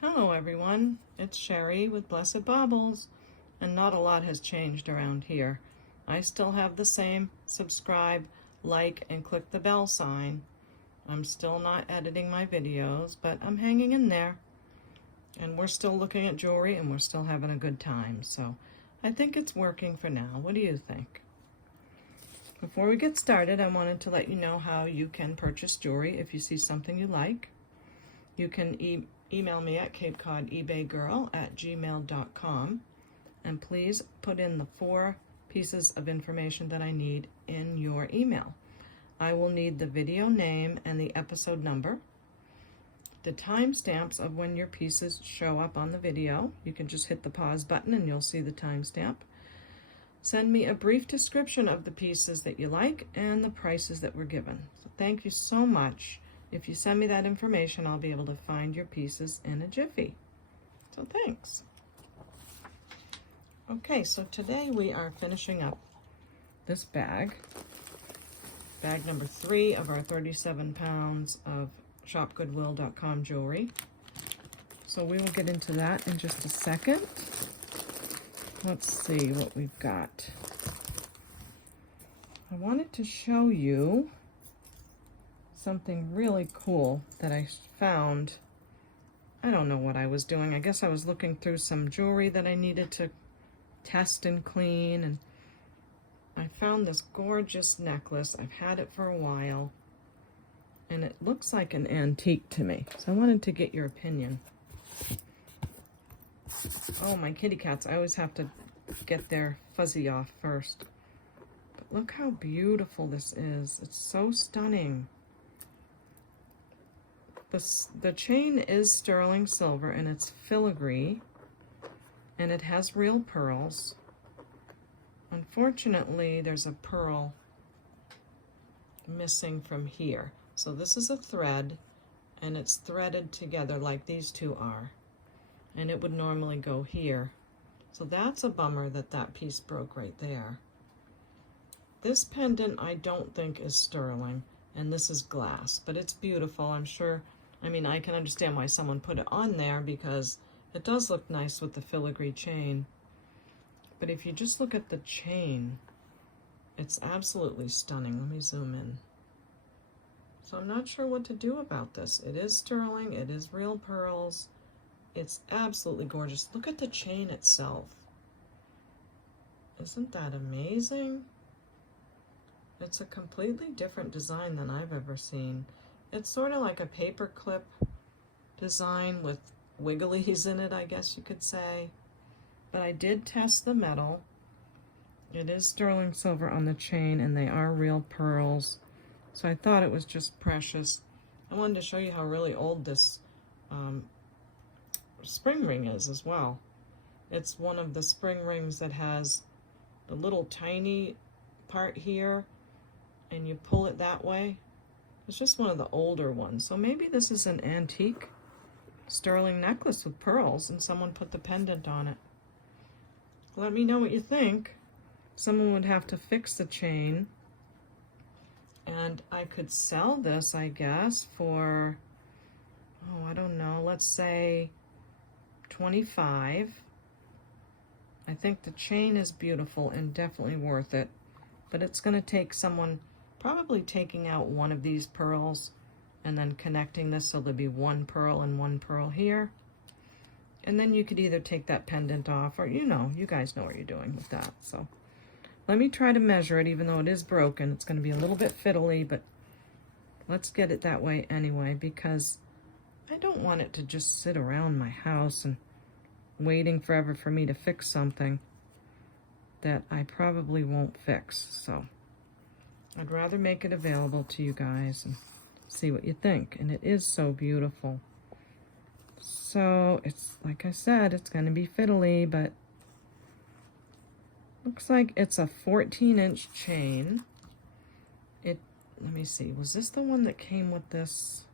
Hello everyone, it's Sherry with Blessed Baubles, and not a lot has changed around here. I still have the same subscribe, like, and click the bell sign. I'm still not editing my videos, but I'm hanging in there. And we're still looking at jewelry and we're still having a good time, so I think it's working for now. What do you think? Before we get started, I wanted to let you know how you can purchase jewelry if you see something you like. You can email me at CapeCodEbayGirl@gmail.com, and please put in the 4 pieces of information that I need in your email. I will need the video name and the episode number, the timestamps of when your pieces show up on the video. You can just hit the pause button and you'll see the timestamp. Send me a brief description of the pieces that you like and the prices that were given. So thank you so much. If you send me that information, I'll be able to find your pieces in a jiffy. So thanks. Okay, so today we are finishing up this bag. Bag number 3 of our 37 pounds of ShopGoodwill.com jewelry. So we will get into that in just a second. Let's see what we've got. I wanted to show you something really cool that I found. I don't know what I was doing. I guess I was looking through some jewelry that I needed to test and clean, and I found this gorgeous necklace. I've had it for a while, and it looks like an antique to me. So I wanted to get your opinion. Oh, my kitty cats. I always have to get their fuzzy off first. But look how beautiful this is. It's so stunning. The chain is sterling silver and it's filigree, and it has real pearls. Unfortunately, there's a pearl missing from here. So this is a thread, and it's threaded together like these two are, and it would normally go here. So that's a bummer that that piece broke right there. This pendant I don't think is sterling, and this is glass, but it's beautiful. I'm sure, I mean, I can understand why someone put it on there because it does look nice with the filigree chain. But if you just look at the chain, it's absolutely stunning. Let me zoom in. So I'm not sure what to do about this. It is sterling, it is real pearls. It's absolutely gorgeous. Look at the chain itself. Isn't that amazing? It's a completely different design than I've ever seen. It's sort of like a paper clip design with wigglies in it, I guess you could say. But I did test the metal. It is sterling silver on the chain, and they are real pearls. So I thought it was just precious. I wanted to show you how really old this spring ring is as well. It's one of the spring rings that has the little tiny part here, and you pull it that way. It's just one of the older ones. So maybe this is an antique sterling necklace with pearls and someone put the pendant on it. Let me know what you think. Someone would have to fix the chain, and I could sell this, I guess, for, oh, I don't know, let's say $25. I think the chain is beautiful and definitely worth it, but it's going to take someone probably taking out one of these pearls and then connecting this so there'll be one pearl and one pearl here. And then you could either take that pendant off, or you guys know what you're doing with that. So let me try to measure it, even though it is broken. It's going to be a little bit fiddly, but let's get it that way anyway, because I don't want it to just sit around my house and waiting forever for me to fix something that I probably won't fix. So I'd rather make it available to you guys and see what you think. And it is so beautiful. So it's, like I said, it's going to be fiddly, but looks like it's a 14-inch chain. Let me see, was this the one that came with this?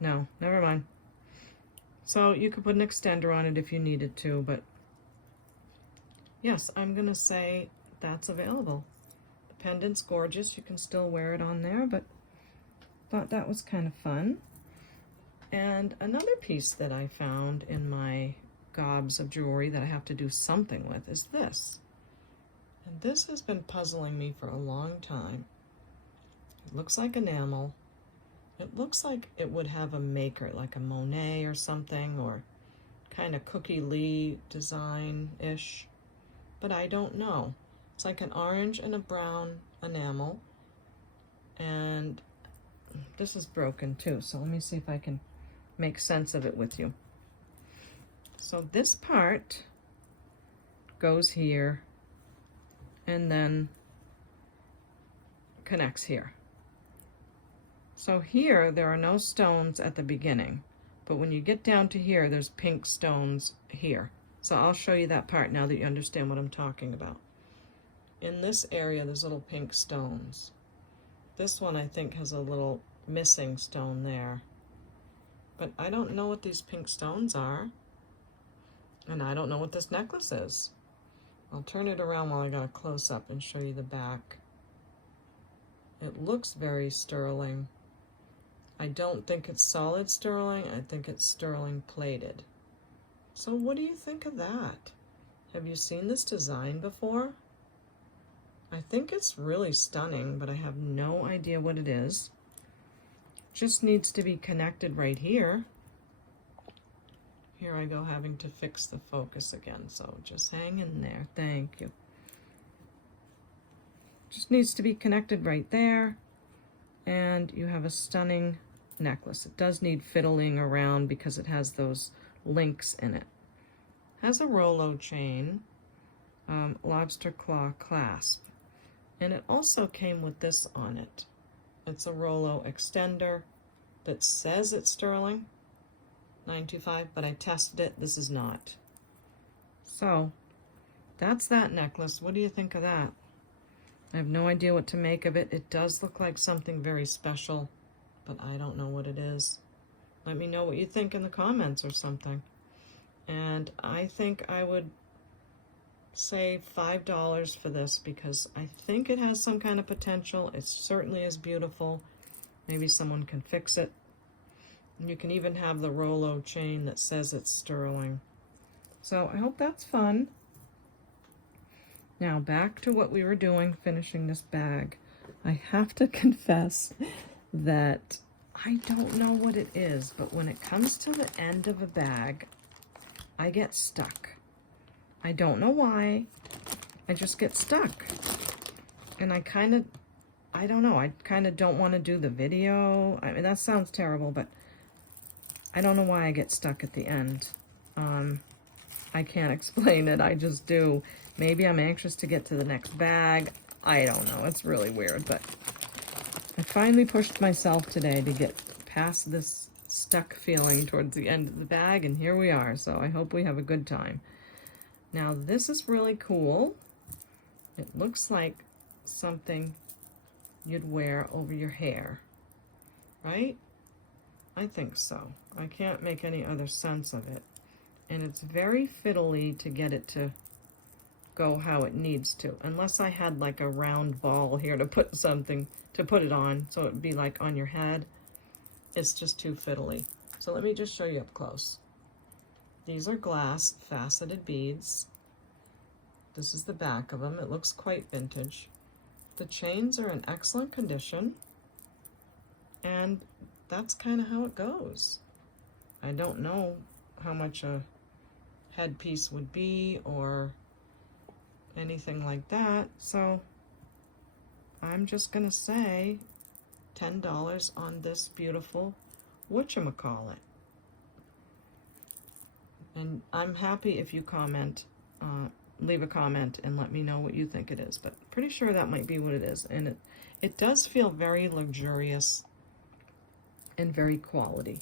No, never mind. So you could put an extender on it if you needed to, but yes, I'm going to say that's available. The pendant's gorgeous. You can still wear it on there, but thought that was kind of fun. And another piece that I found in my gobs of jewelry that I have to do something with is this. And this has been puzzling me for a long time. It looks like enamel. It looks like it would have a maker, like a Monet or something, or kind of Cookie Lee design-ish, but I don't know. It's like an orange and a brown enamel, and this is broken too, so let me see if I can make sense of it with you. So this part goes here and then connects here. So here there are no stones at the beginning, but when you get down to here, there's pink stones here. So I'll show you that part now that you understand what I'm talking about. In this area, there's little pink stones. This one I think has a little missing stone there. But I don't know what these pink stones are. And I don't know what this necklace is. I'll turn it around while I got a close-up and show you the back. It looks very sterling. I don't think it's solid sterling. I think it's sterling plated. So what do you think of that? Have you seen this design before? I think it's really stunning, but I have no idea what it is. Just needs to be connected right here. Here I go having to fix the focus again, so just hang in there. Thank you. Just needs to be connected right there, and you have a stunning necklace. It does need fiddling around because it has those links in it. Has a Rolo chain, lobster claw clasp, and it also came with this on it. It's a Rolo extender that says it's sterling 925, but I tested it. This is not. So that's that necklace. What do you think of that? I have no idea what to make of it. It does look like something very special, but I don't know what it is. Let me know what you think in the comments or something. And I think I would say $5 for this because I think it has some kind of potential. It certainly is beautiful. Maybe someone can fix it. And you can even have the Rolo chain that says it's sterling. So I hope that's fun. Now back to what we were doing, finishing this bag. I have to confess that I don't know what it is, but when it comes to the end of a bag, I get stuck. I don't know why, I just get stuck. And I don't know, I kind of don't want to do the video. I mean, that sounds terrible, but I don't know why I get stuck at the end. I can't explain it, I just do. Maybe I'm anxious to get to the next bag. I don't know, it's really weird, but I finally pushed myself today to get past this stuck feeling towards the end of the bag, and here we are, so I hope we have a good time. Now this is really cool. It looks like something you'd wear over your hair, right? I think so. I can't make any other sense of it. And it's very fiddly to get it to go how it needs to, unless I had like a round ball here to put something, to put it on, so it'd be like on your head. It's just too fiddly. So let me just show you up close. These are glass faceted beads. This is the back of them. It looks quite vintage. The chains are in excellent condition, and that's kind of how it goes. I don't know how much a headpiece would be or anything like that, so I'm just gonna say $10 on this beautiful whatchamacallit. And I'm happy if you comment, leave a comment and let me know what you think it is, but pretty sure that might be what it is. And it does feel very luxurious and very quality.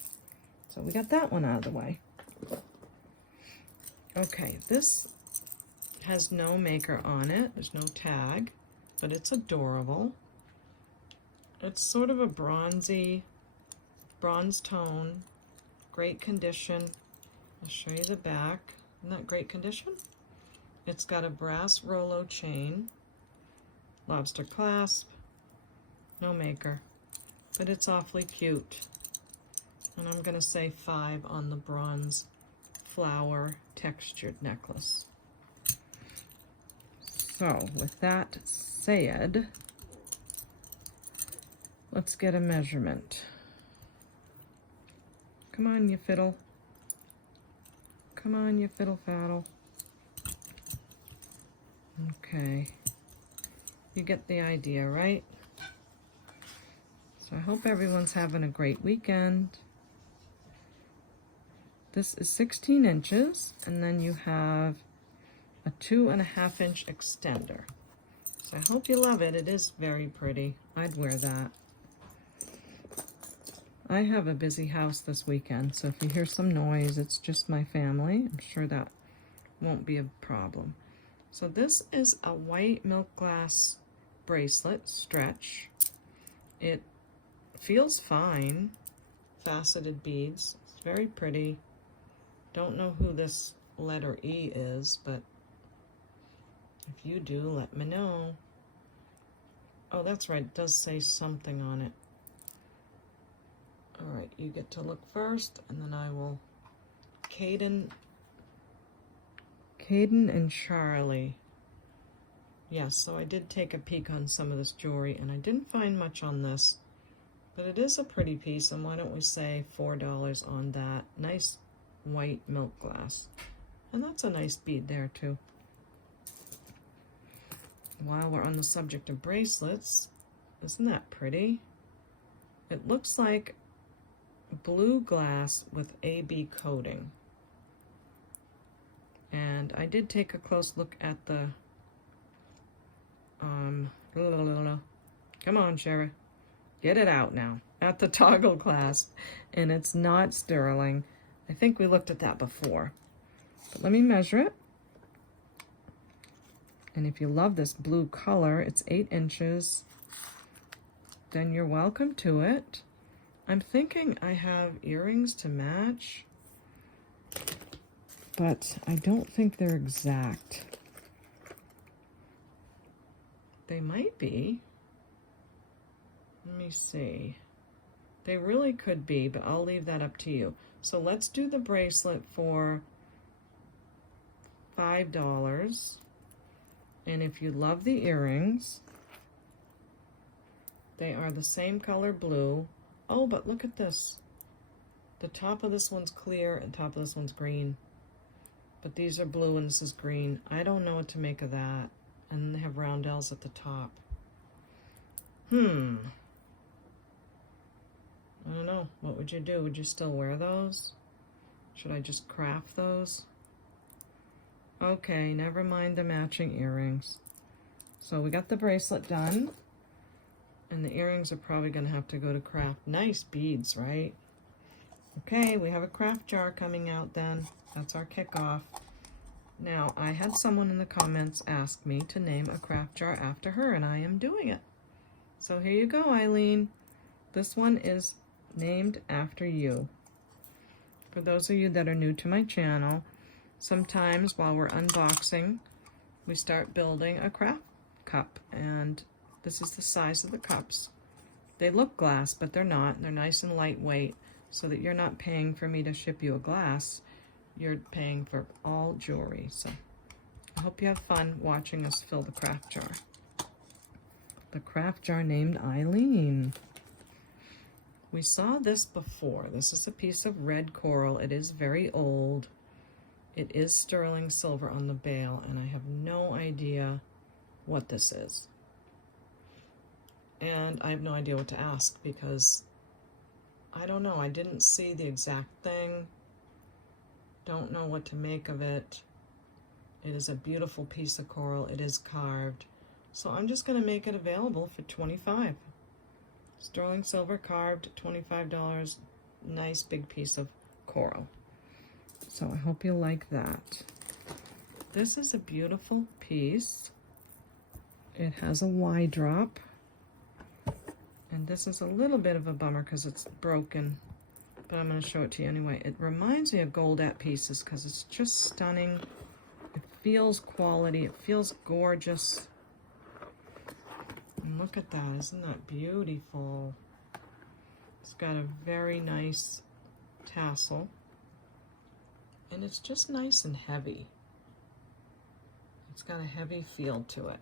So we got that one out of the way. Okay, this has no maker on it. There's no tag, but it's adorable. It's sort of a bronzy, bronze tone, great condition. I'll show you the back. Isn't that great condition? It's got a brass Rolo chain, lobster clasp, no maker, but it's awfully cute. And I'm going to say 5 on the bronze flower textured necklace. So with that said, let's get a measurement. Come on, you fiddle. Come on, you fiddle faddle. Okay. You get the idea, right? So I hope everyone's having a great weekend. This is 16 inches, and then you have a 2.5 inch extender. So I hope you love it. It is very pretty. I'd wear that. I have a busy house this weekend, so if you hear some noise, it's just my family. I'm sure that won't be a problem. So this is a white milk glass bracelet stretch. It feels fine. Faceted beads. It's very pretty. Don't know who this letter E is, but if you do, let me know. Oh, that's right. It does say something on it. All right, you get to look first, and then I will. Caden and Charlie. Yes, so I did take a peek on some of this jewelry, and I didn't find much on this, but it is a pretty piece, and why don't we say $4 on that nice white milk glass. And that's a nice bead there, too. While we're on the subject of bracelets, isn't that pretty? It looks like blue glass with AB coating. And I did take a close look at the come on, Shara, get it out now, at the toggle clasp, and it's not sterling. I think we looked at that before, but let me measure it. And if you love this blue color, it's 8 inches, then you're welcome to it. I'm thinking I have earrings to match, but I don't think they're exact. They might be. Let me see. They really could be, but I'll leave that up to you. So let's do the bracelet for $5. And if you love the earrings, they are the same color blue. Oh, but look at this. The top of this one's clear and top of this one's green. But these are blue and this is green. I don't know what to make of that. And they have roundels at the top. I don't know. What would you do? Would you still wear those? Should I just craft those? Okay, never mind the matching earrings. So we got the bracelet done. And the earrings are probably going to have to go to craft. Nice beads, right? Okay, we have a craft jar coming out then. That's our kickoff. Now, I had someone in the comments ask me to name a craft jar after her, and I am doing it. So here you go, Eileen. This one is named after you. For those of you that are new to my channel, sometimes while we're unboxing, we start building a craft cup, and this is the size of the cups. They look glass, but they're not. They're nice and lightweight, so that you're not paying for me to ship you a glass. You're paying for all jewelry. So I hope you have fun watching us fill the craft jar. The craft jar named Eileen. We saw this before. This is a piece of red coral. It is very old. It is sterling silver on the bail, and I have no idea what this is. And I have no idea what to ask because I don't know. I didn't see the exact thing. Don't know what to make of it. It is a beautiful piece of coral. It is carved. So I'm just going to make it available for $25. Sterling silver carved, $25. Nice big piece of coral. So I hope you like that. This is a beautiful piece. It has a Y drop. And this is a little bit of a bummer because it's broken. But I'm going to show it to you anyway. It reminds me of gold-at pieces because it's just stunning. It feels quality. It feels gorgeous. And look at that. Isn't that beautiful? It's got a very nice tassel. And it's just nice and heavy. It's got a heavy feel to it.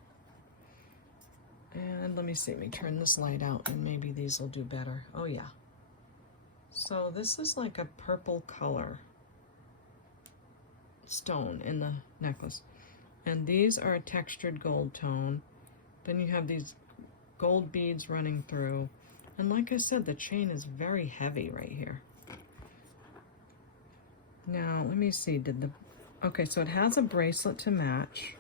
And let me see, let me turn this light out and maybe these will do better. Oh yeah. So this is like a purple color stone in the necklace. And these are a textured gold tone. Then you have these gold beads running through. And like I said, the chain is very heavy right here. Now, let me see, okay, so it has a bracelet to match.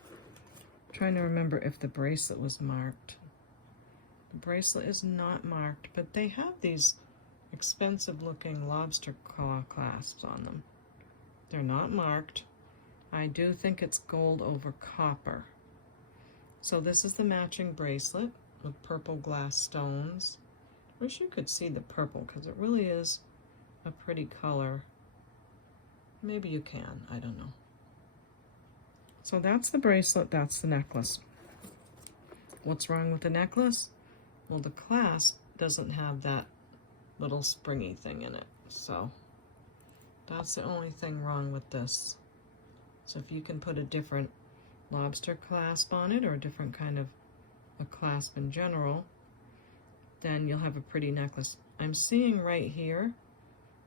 I'm trying to remember if the bracelet was marked. The bracelet is not marked, but they have these expensive looking lobster claw clasps on them. They're not marked. I do think it's gold over copper. So this is the matching bracelet with purple glass stones. Wish you could see the purple because it really is a pretty color. Maybe you can, I don't know. So that's the bracelet, that's the necklace. What's wrong with the necklace? Well, the clasp doesn't have that little springy thing in it. So that's the only thing wrong with this. So if you can put a different lobster clasp on it or a different kind of a clasp in general, then you'll have a pretty necklace. I'm seeing right here,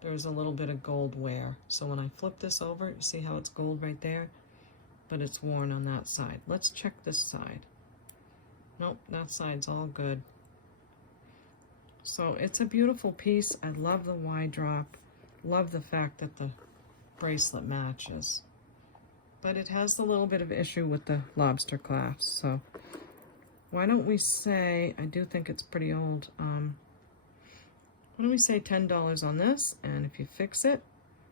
there's a little bit of gold wear. So when I flip this over, you see how it's gold right there? But it's worn on that side. Let's check this side. Nope, that side's all good. So it's a beautiful piece. I love the wide drop. Love the fact that the bracelet matches. But it has a little bit of issue with the lobster clasp. So why don't we say, I do think it's pretty old. Why don't we say $10 on this? And if you fix it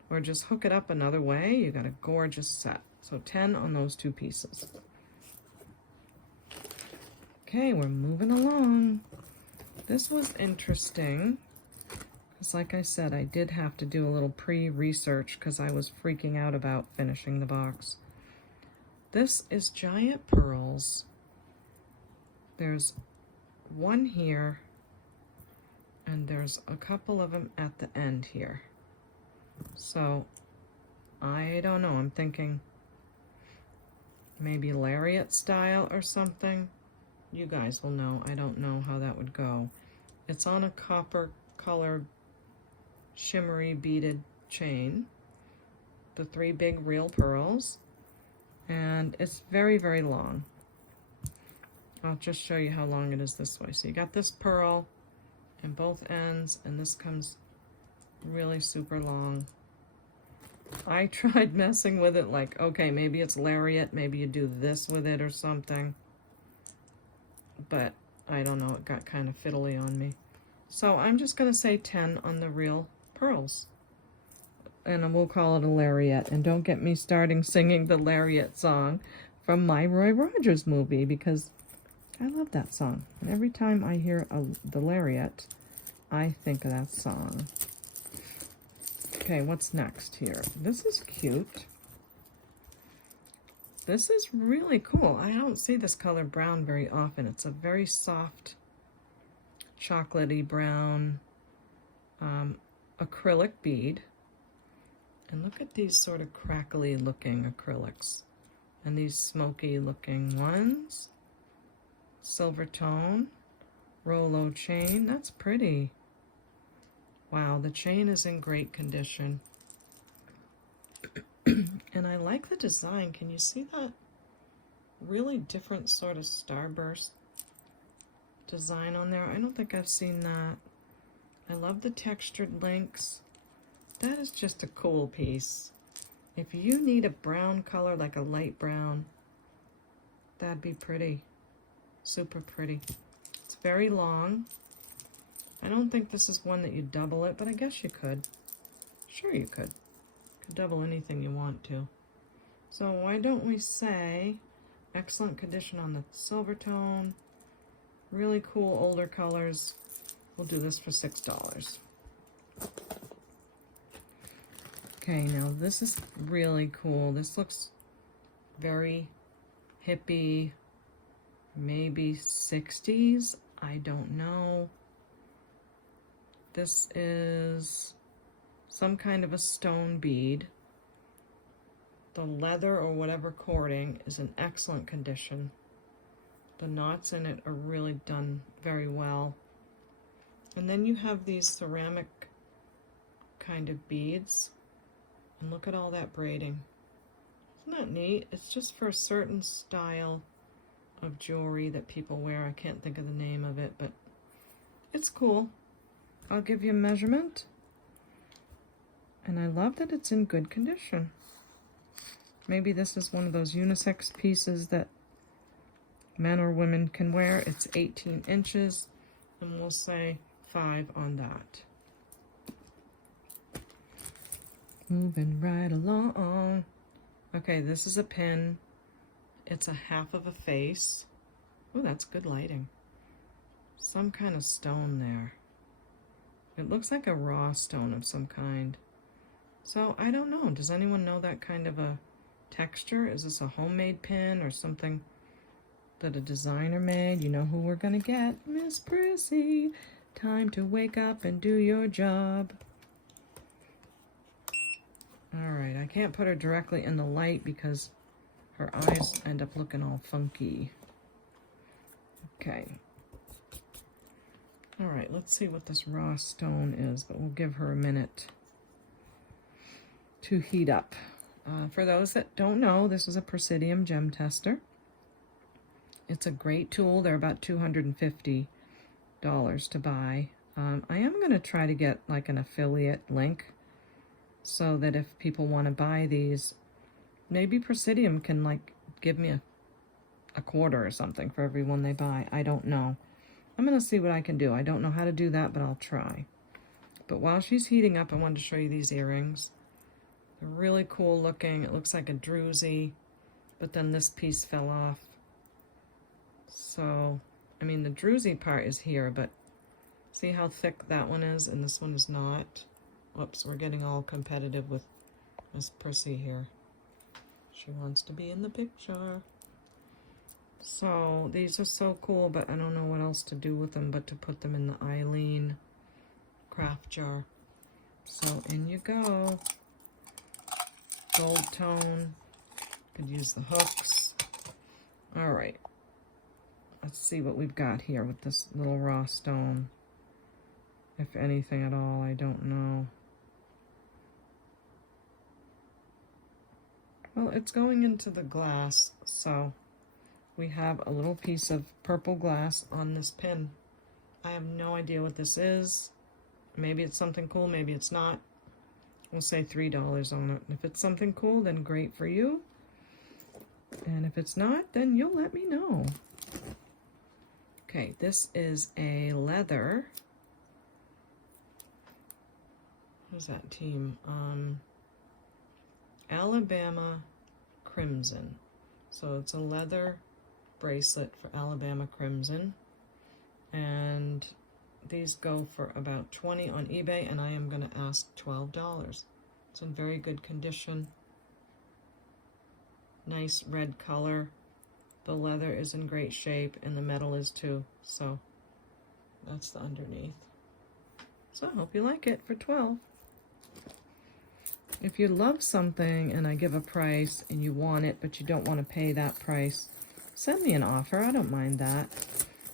or just hook it up another way, you got a gorgeous set. So 10 on those two pieces. Okay, we're moving along. This was interesting because, like I said, I did have to do a little pre-research because I was freaking out about finishing the box. This is giant pearls. There's one here, and there's a couple of them at the end here. So, I don't know, I'm thinking maybe lariat style or something. You guys will know. I don't know how that would go. It's on a copper colored shimmery beaded chain. The 3 big real pearls. And it's very, very long. I'll just show you how long it is this way. So you got this pearl in both ends, and this comes really super long. I tried messing with it like, okay, maybe it's lariat, maybe you do this with it or something. But I don't know, it got kind of fiddly on me. So I'm just going to say 10 on the real pearls. And we'll call it a lariat. And don't get me starting singing the lariat song from my Roy Rogers movie, because I love that song. And every time I hear the lariat, I think of that song. Okay, what's next here? This is cute. This is really cool. I don't see this color brown very often. It's a very soft, chocolatey brown acrylic bead. And look at these sort of crackly looking acrylics. And these smoky looking ones. Silver tone. Rollo chain. That's pretty. Wow, the chain is in great condition. And I like the design. Can you see that really different sort of starburst design on there? I don't think I've seen that. I love the textured links. That is just a cool piece. If you need a brown color, like a light brown, that'd be pretty. Super pretty. It's very long. I don't think this is one that you double it, but I guess you could. Sure you could. Double anything you want to. So why don't we say excellent condition on the silver tone, really cool older colors. We'll do this for $6. Okay, now this is really cool. This looks very hippie, maybe 60s, I don't know. This is some kind of a stone bead. The leather or whatever cording is in excellent condition. The knots in it are really done very well. And then you have these ceramic kind of beads. And look at all that braiding. Isn't that neat? It's just for a certain style of jewelry that people wear. I can't think of the name of it, but it's cool. I'll give you a measurement. And I love that it's in good condition. Maybe this is one of those unisex pieces that men or women can wear. It's 18 inches, and we'll say 5 on that. Moving right along. Okay, this is a pin. It's a half of a face. Oh, that's good lighting. Some kind of stone there. It looks like a raw stone of some kind. So, I don't know. Does anyone know that kind of a texture? Is this a homemade pin or something that a designer made? You know who we're gonna get? Miss Prissy. Time to wake up and do your job. Alright, I can't put her directly in the light because her eyes end up looking all funky. Okay. Alright, let's see what this raw stone is, but we'll give her a minute to heat up. For those that don't know, this is a Presidium gem tester. It's a great tool. They're about $250 to buy. I am going to try to get like an affiliate link so that if people want to buy these, maybe Presidium can like give me a quarter or something for every one they buy. I don't know. I'm going to see what I can do. I don't know how to do that, but I'll try. But while she's heating up, I wanted to show you these earrings. They're really cool looking. It looks like a druzy, but then this piece fell off. So, I mean, the druzy part is here, but see how thick that one is and this one is not? Whoops, we're getting all competitive with Miss Prissy here. She wants to be in the picture. So, these are so cool, but I don't know what else to do with them but to put them in the Eileen craft jar. So, in you go. Gold tone. Could use the hooks. Alright. Let's see what we've got here with this little raw stone. If anything at all, I don't know. Well, it's going into the glass, so we have a little piece of purple glass on this pin. I have no idea what this is. Maybe it's something cool, maybe it's not. We'll say $3 on it. If it's something cool, then great for you. And if it's not, then you'll let me know. Okay, this is a leather. What is that team? Alabama Crimson. So it's a leather bracelet for Alabama Crimson. And these go for about $20 on eBay, and I am going to ask $12. It's in very good condition. Nice red color. The leather is in great shape, and the metal is too. So that's the underneath. So I hope you like it for $12. If you love something and I give a price and you want it, but you don't want to pay that price, send me an offer. I don't mind that.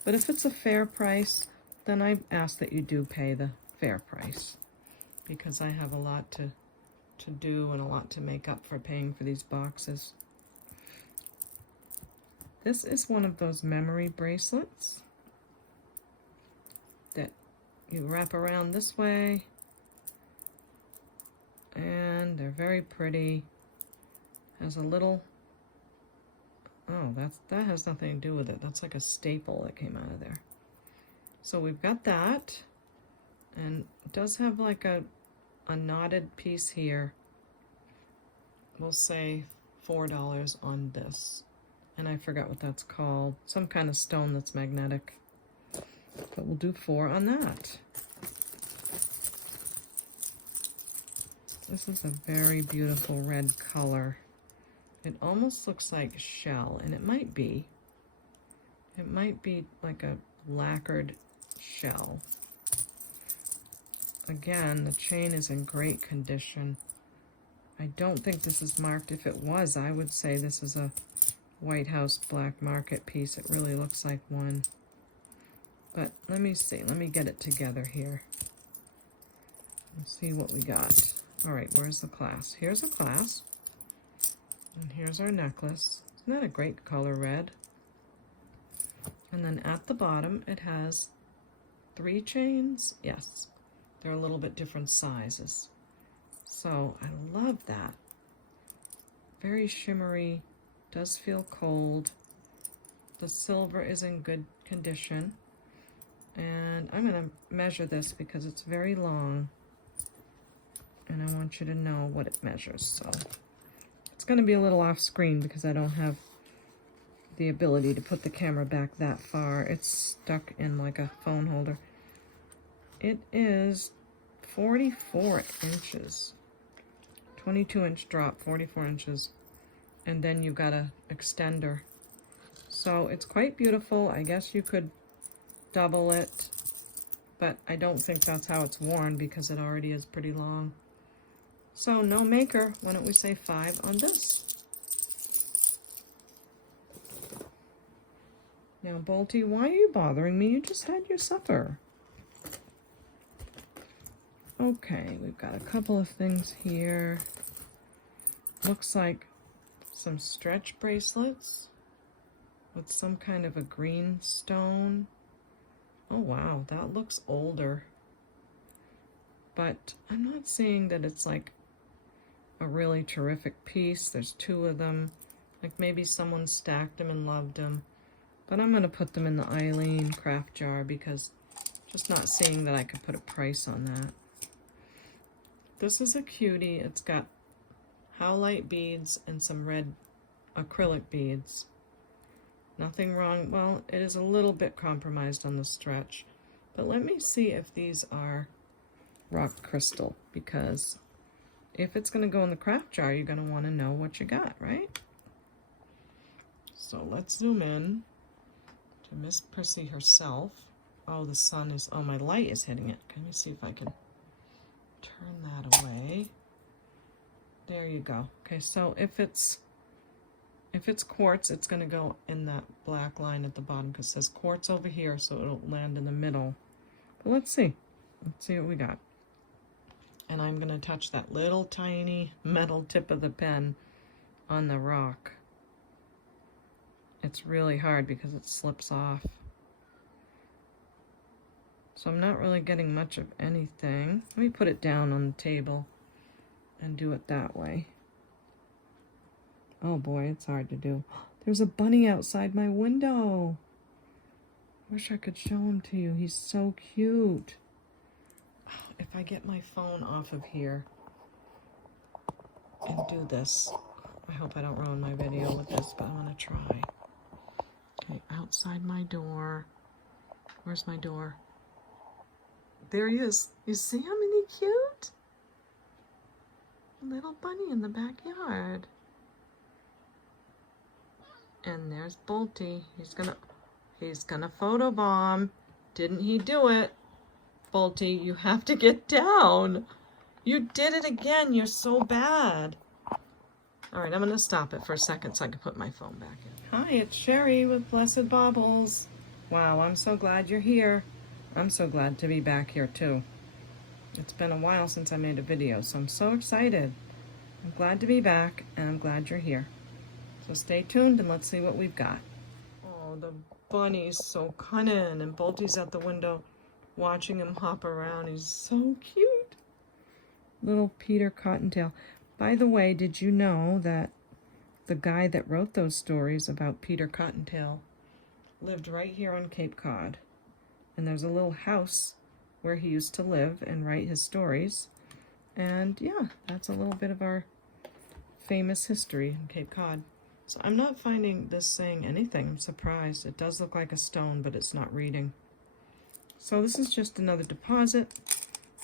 But if it's a fair price, then I ask that you do pay the fair price, because I have a lot to do and a lot to make up for paying for these boxes. This is one of those memory bracelets that you wrap around this way, and they're very pretty. Has a little, oh, that has nothing to do with it. That's like a staple that came out of there. So we've got that, and it does have like a knotted piece here. We'll say $4 on this. And I forgot what that's called. Some kind of stone that's magnetic. But we'll do $4 on that. This is a very beautiful red color. It almost looks like shell, and it might be. It might be like a lacquered shell. again, the chain is in great condition. I don't think this is marked. If it was, I would say this is a White House black market piece. It really looks like one. But let me see. Let me get it together here. Let's see what we got. All right, where's the clasp? Here's a clasp. And here's our necklace. Isn't that a great color red? And then at the bottom, it has 3 chains. Yes, they're a little bit different sizes. So I love that. Very shimmery, does feel cold. The silver is in good condition. And I'm going to measure this because it's very long. And I want you to know what it measures. So it's going to be a little off screen because I don't have the ability to put the camera back that far. It's stuck in like a phone holder. It is 44 inches. 22-inch drop, 44 inches. And then you've got a extender. So it's quite beautiful. I guess you could double it, but I don't think that's how it's worn because it already is pretty long. So no maker. Why don't we say 5 on this? Now, Bolty, why are you bothering me? You just had your supper. Okay, we've got a couple of things here. Looks like some stretch bracelets with some kind of a green stone. Oh wow, that looks older. But I'm not seeing that it's like a really terrific piece. There's 2 of them. Like maybe someone stacked them and loved them. But I'm going to put them in the Eileen craft jar because just not seeing that I could put a price on that. This is a cutie. It's got Howlite beads and some red acrylic beads. Nothing wrong. Well, it is a little bit compromised on the stretch. But let me see if these are rock crystal, because if it's going to go in the craft jar, you're going to want to know what you got, right? So let's zoom in to Miss Prissy herself. Oh, the sun is, oh, my light is hitting it. Let me see if I can turn that away. There you go. Okay, so if it's quartz, it's going to go in that black line at the bottom because it says quartz over here, so it'll land in the middle. But let's see. Let's see what we got. And I'm going to touch that little tiny metal tip of the pen on the rock. It's really hard because it slips off. So I'm not really getting much of anything. Let me put it down on the table and do it that way. Oh boy, it's hard to do. There's a bunny outside my window. Wish I could show him to you. He's so cute. If I get my phone off of here and do this, I hope I don't ruin my video with this, but I'm going to try. Okay, outside my door. Where's my door? There he is. You see him? Isn't he cute? Little bunny in the backyard. And there's Bolty. He's gonna photobomb. Didn't he do it? Bolty, you have to get down. You did it again. You're so bad. All right, I'm gonna stop it for a second so I can put my phone back in. Hi, it's Sherry with Blessed Baubles. Wow, I'm so glad you're here. I'm so glad to be back here too. It's been a while since I made a video, so I'm so excited. I'm glad to be back, and I'm glad you're here. So stay tuned and let's see what we've got. Oh, the bunny's so cunning, and Bolty's at the window watching him hop around. He's so cute. Little Peter Cottontail. By the way, did you know that the guy that wrote those stories about Peter Cottontail lived right here on Cape Cod? And there's a little house where he used to live and write his stories. And yeah, that's a little bit of our famous history in Cape Cod. So I'm not finding this saying anything. I'm surprised. It does look like a stone, but it's not reading. So this is just another deposit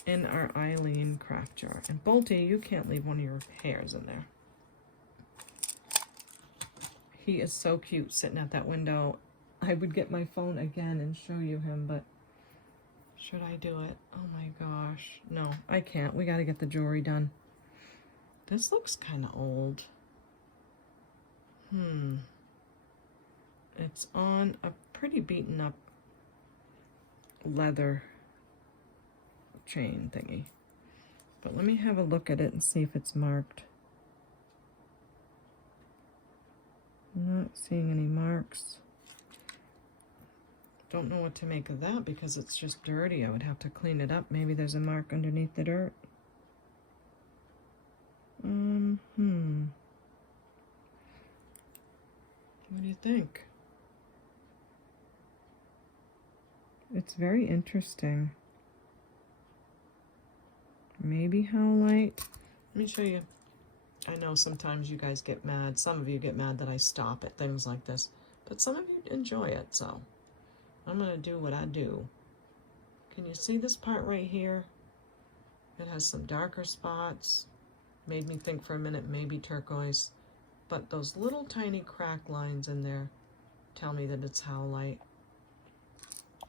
in our Eileen craft jar. And Bolty, you can't leave one of your hairs in there. He is so cute sitting at that window. I would get my phone again and show you him, but Should I do it? Oh my gosh. No, I can't. We got to get the jewelry done. This looks kind of old. It's on a pretty beaten up leather chain thingy. But let me have a look at it and see if it's marked. I'm not seeing any marks. Don't know what to make of that because it's just dirty. I would have to clean it up. Maybe there's a mark underneath the dirt. What do you think? It's very interesting. Maybe Howlite. Let me show you. I know sometimes you guys get mad. Some of you get mad that I stop at things like this. But some of you enjoy it, so I'm going to do what I do. Can you see this part right here? It has some darker spots. Made me think for a minute maybe turquoise. But those little tiny crack lines in there tell me that it's Howlite.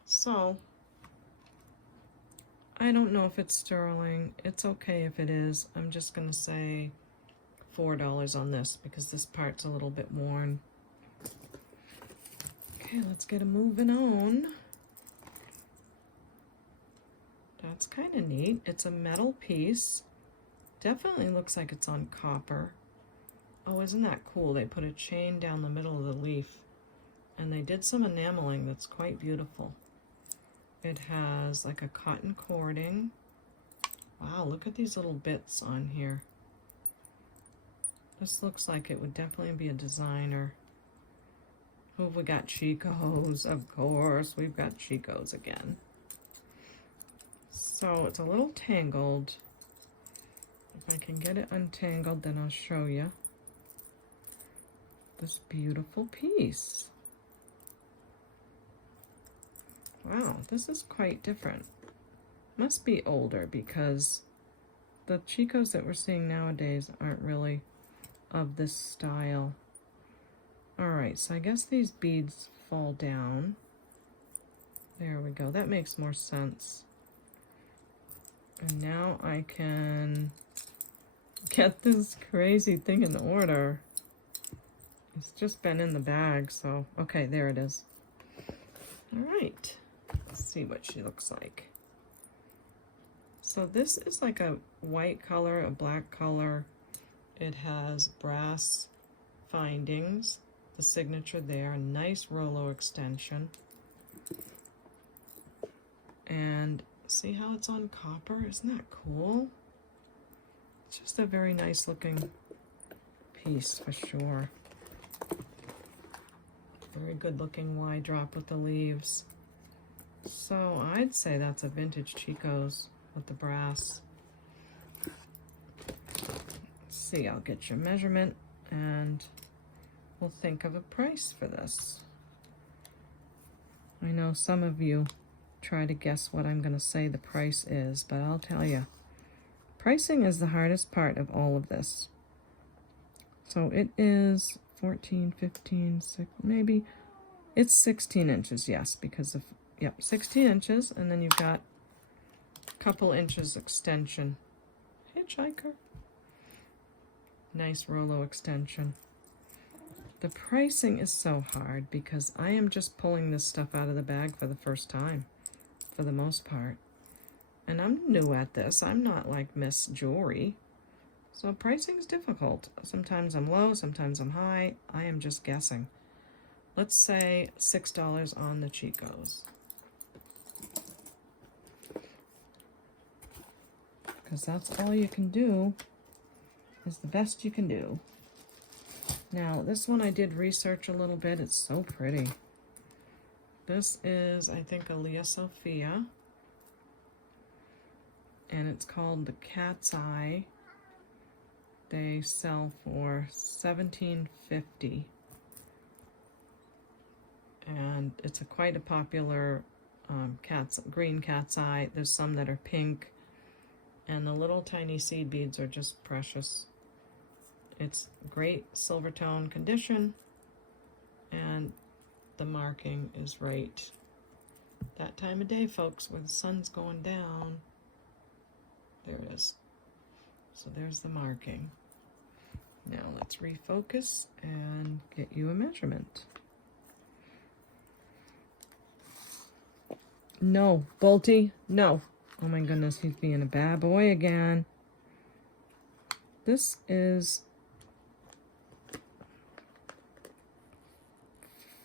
So, I don't know if it's sterling. It's okay if it is. I'm just going to say $4 on this because this part's a little bit worn. Okay, let's get a moving on. That's kind of neat. It's a metal piece. Definitely looks like it's on copper. Oh, isn't that cool? They put a chain down the middle of the leaf and they did some enameling that's quite beautiful. It has like a cotton cording. Wow, look at these little bits on here. This looks like it would definitely be a designer. Who have we got? Chico's, of course. We've got Chico's again. So it's a little tangled. If I can get it untangled, then I'll show you this beautiful piece. Wow, this is quite different. Must be older because the Chicos that we're seeing nowadays aren't really of this style. Alright, so I guess these beads fall down. There we go. That makes more sense. And now I can get this crazy thing in order. It's just been in the bag, so okay, there it is. Alright, let's see what she looks like. So this is like a white color, a black color. It has brass findings, the signature there, a nice Rolo extension. And see how it's on copper? Isn't that cool? It's just a very nice looking piece for sure. Very good looking wide drop with the leaves. So I'd say that's a vintage Chico's with the brass. Let's see, I'll get your measurement and we'll think of a price for this. I know some of you try to guess what I'm going to say the price is, but I'll tell you, pricing is the hardest part of all of this. So it is 14, 15, 6, maybe it's 16 inches, yes, because of, yep, 16 inches, and then you've got a couple inches extension. Hitchhiker. Nice Rolo extension. The pricing is so hard because I am just pulling this stuff out of the bag for the first time, for the most part. And I'm new at this. I'm not like Miss Jewelry. So pricing is difficult. Sometimes I'm low, sometimes I'm high. I am just guessing. Let's say $6 on the Chicos. Because that's all you can do, is the best you can do. Now, this one I did research a little bit. It's so pretty. This is, I think, a Leah Sophia. And it's called the Cat's Eye. They sell for $17.50. And it's quite a popular green cat's eye. There's some that are pink. And the little tiny seed beads are just precious. It's great silver tone condition. And the marking is right. that time of day, folks, where the sun's going down. There it is. So there's the marking. Now let's refocus and get you a measurement. No, Bolty, no. Oh my goodness, he's being a bad boy again. This is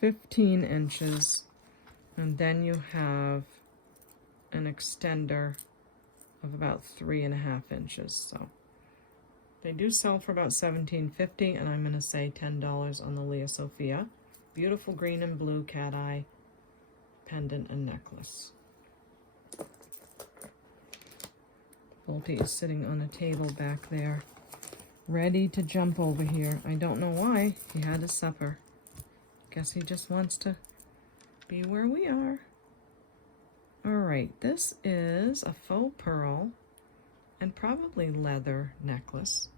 15 inches, and then you have an extender of about 3.5 inches. So they do sell for about $17.50, and I'm going to say $10 on the Leah Sophia. Beautiful green and blue cat eye pendant and necklace. Bolty is sitting on a table back there, ready to jump over here. I don't know why. He had his supper. Guess he just wants to be where we are. All right, this is a faux pearl and probably leather necklace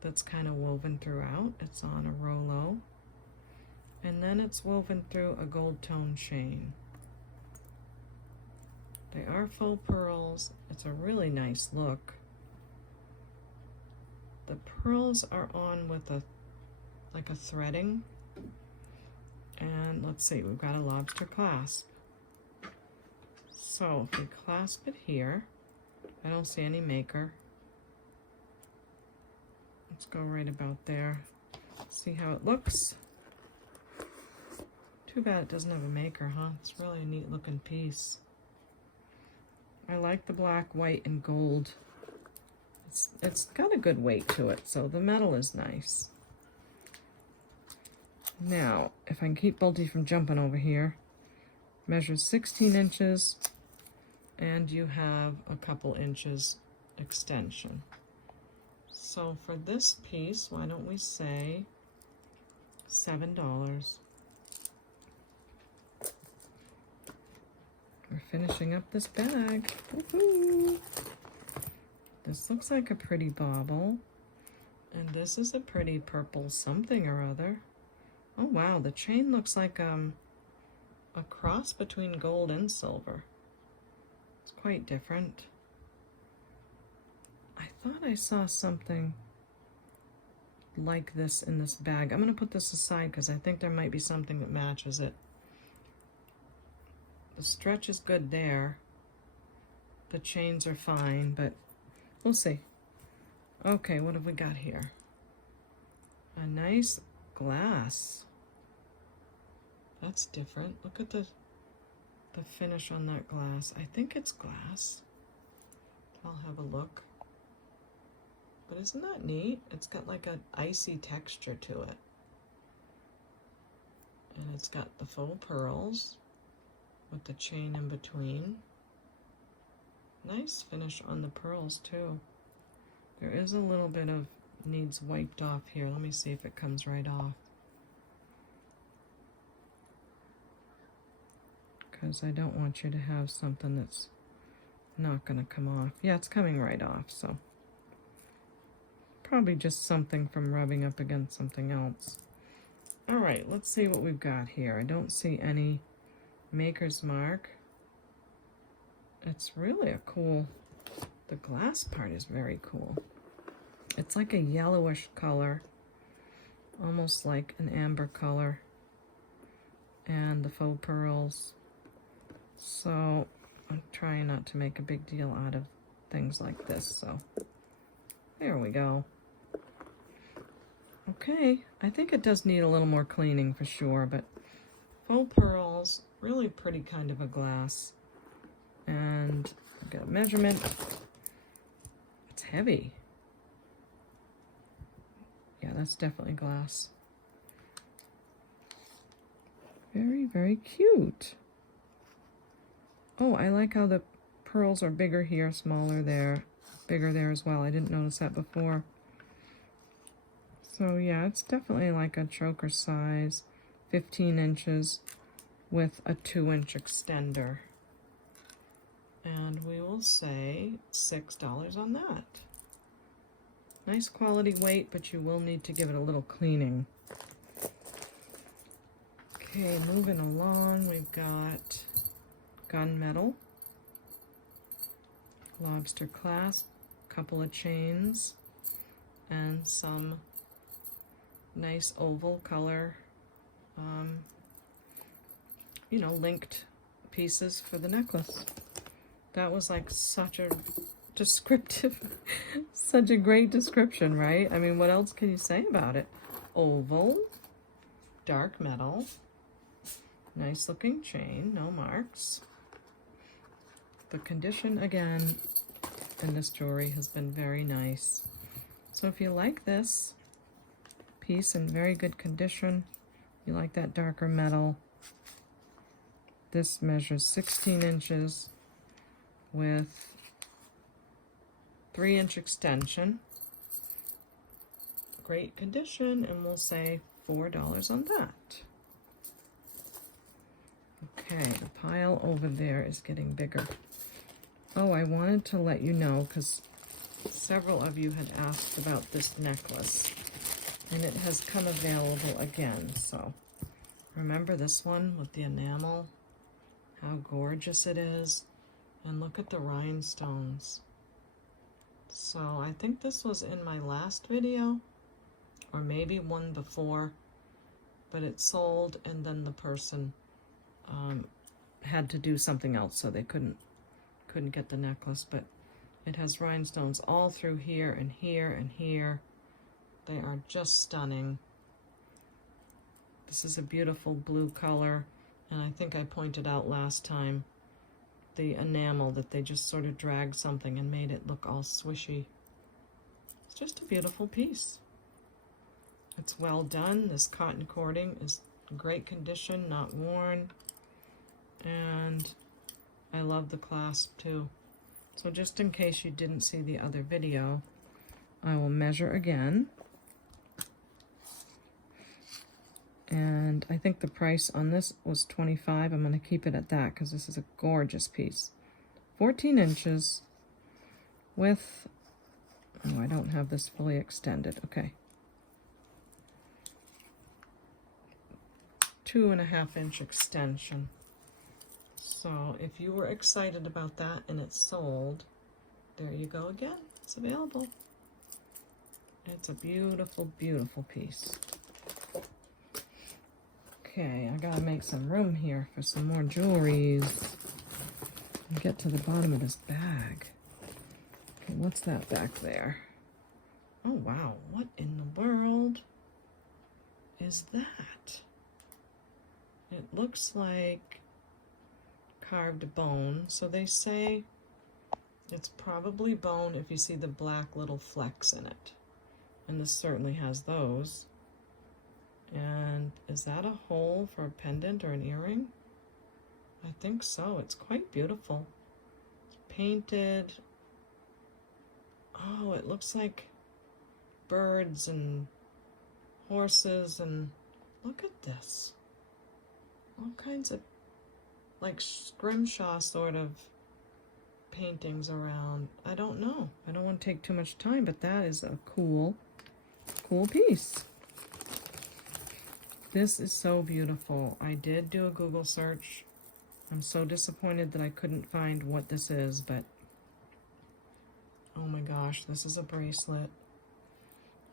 that's kind of woven throughout. It's on a Rolo, and then it's woven through a gold tone chain. They are faux pearls. It's a really nice look. The pearls are on with like a threading. And let's see, we've got a lobster clasp. So if we clasp it here, I don't see any maker. Let's go right about there. See how it looks. Too bad it doesn't have a maker, huh? It's really a neat looking piece. I like the black, white, and gold. It's got a good weight to it, so the metal is nice. Now, if I can keep Bolty from jumping over here, measures 16 inches, and you have a couple inches extension. So for this piece, why don't we say $7? We're finishing up this bag. Woohoo! This looks like a pretty bauble, and this is a pretty purple something or other. Oh wow, the chain looks like a cross between gold and silver. It's quite different. I thought I saw something like this in this bag. I'm going to put this aside because I think there might be something that matches it. The stretch is good there. The chains are fine, but we'll see. Okay, what have we got here? A nice glass. That's different. Look at the finish on that glass. I think it's glass. I'll have a look. But isn't that neat? It's got like an icy texture to it. And it's got the faux pearls with the chain in between. Nice finish on the pearls too. There is a little bit of needs wiped off here. Let me see if it comes right off. Because I don't want you to have something that's not going to come off. Yeah, it's coming right off, so probably just something from rubbing up against something else. All right, let's see what we've got here. I don't see any maker's mark. It's really a cool, the glass part is very cool. It's like a yellowish color, almost like an amber color, and the faux pearls. So I'm trying not to make a big deal out of things like this, so there we go. Okay, I think it does need a little more cleaning for sure, but faux pearls, really pretty kind of a glass. And I've got a measurement. It's heavy. Yeah, that's definitely glass. Very, very cute. Oh, I like how the pearls are bigger here, smaller there, bigger there as well. I didn't notice that before. So yeah, it's definitely like a choker size, 15 inches with a 2-inch extender. And we will say $6 on that. Nice quality weight, but you will need to give it a little cleaning. Okay, moving along, we've got gunmetal, lobster clasp, couple of chains, and some nice oval color, you know, linked pieces for the necklace. That was like such a descriptive, such a great description, right? I mean, what else can you say about it? Oval, dark metal, nice looking chain, no marks. The condition, again, in this jewelry has been very nice. So if you like this piece in very good condition, you like that darker metal, this measures 16 inches with 3-inch extension. Great condition, and we'll say $4 on that. Okay, the pile over there is getting bigger. Oh, I wanted to let you know, because several of you had asked about this necklace, and it has come available again. So remember this one with the enamel? How gorgeous it is. And look at the rhinestones. So I think this was in my last video, or maybe one before, but it sold, and then the person had to do something else, so they couldn't get the necklace. But it has rhinestones all through here and here and here. They are just stunning. This is a beautiful blue color, and I think I pointed out last time the enamel, that they just sort of dragged something and made it look all swishy. It's just a beautiful piece. It's well done. This cotton cording is in great condition, not worn, and I love the clasp too. So just in case you didn't see the other video, I will measure again. And I think the price on this was $25. I'm going to keep it at that because this is a gorgeous piece. 14 inches with, oh, I don't have this fully extended. Okay. 2.5-inch extension. So if you were excited about that and it's sold, there you go again. It's available. It's a beautiful, beautiful piece. Okay, I gotta make some room here for some more jewelries and get to the bottom of this bag. Okay, what's that back there? Oh wow, what in the world is that? It looks like carved bone, so they say it's probably bone if you see the black little flecks in it. And this certainly has those. And is that a hole for a pendant or an earring? I think so. It's quite beautiful. It's painted. Oh, it looks like birds and horses, and look at this. All kinds of like scrimshaw sort of paintings around. I don't know. I don't want to take too much time, but that is a cool piece. This is so beautiful. I did do a Google search. I'm so disappointed that I couldn't find what this is, but oh my gosh, this is a bracelet.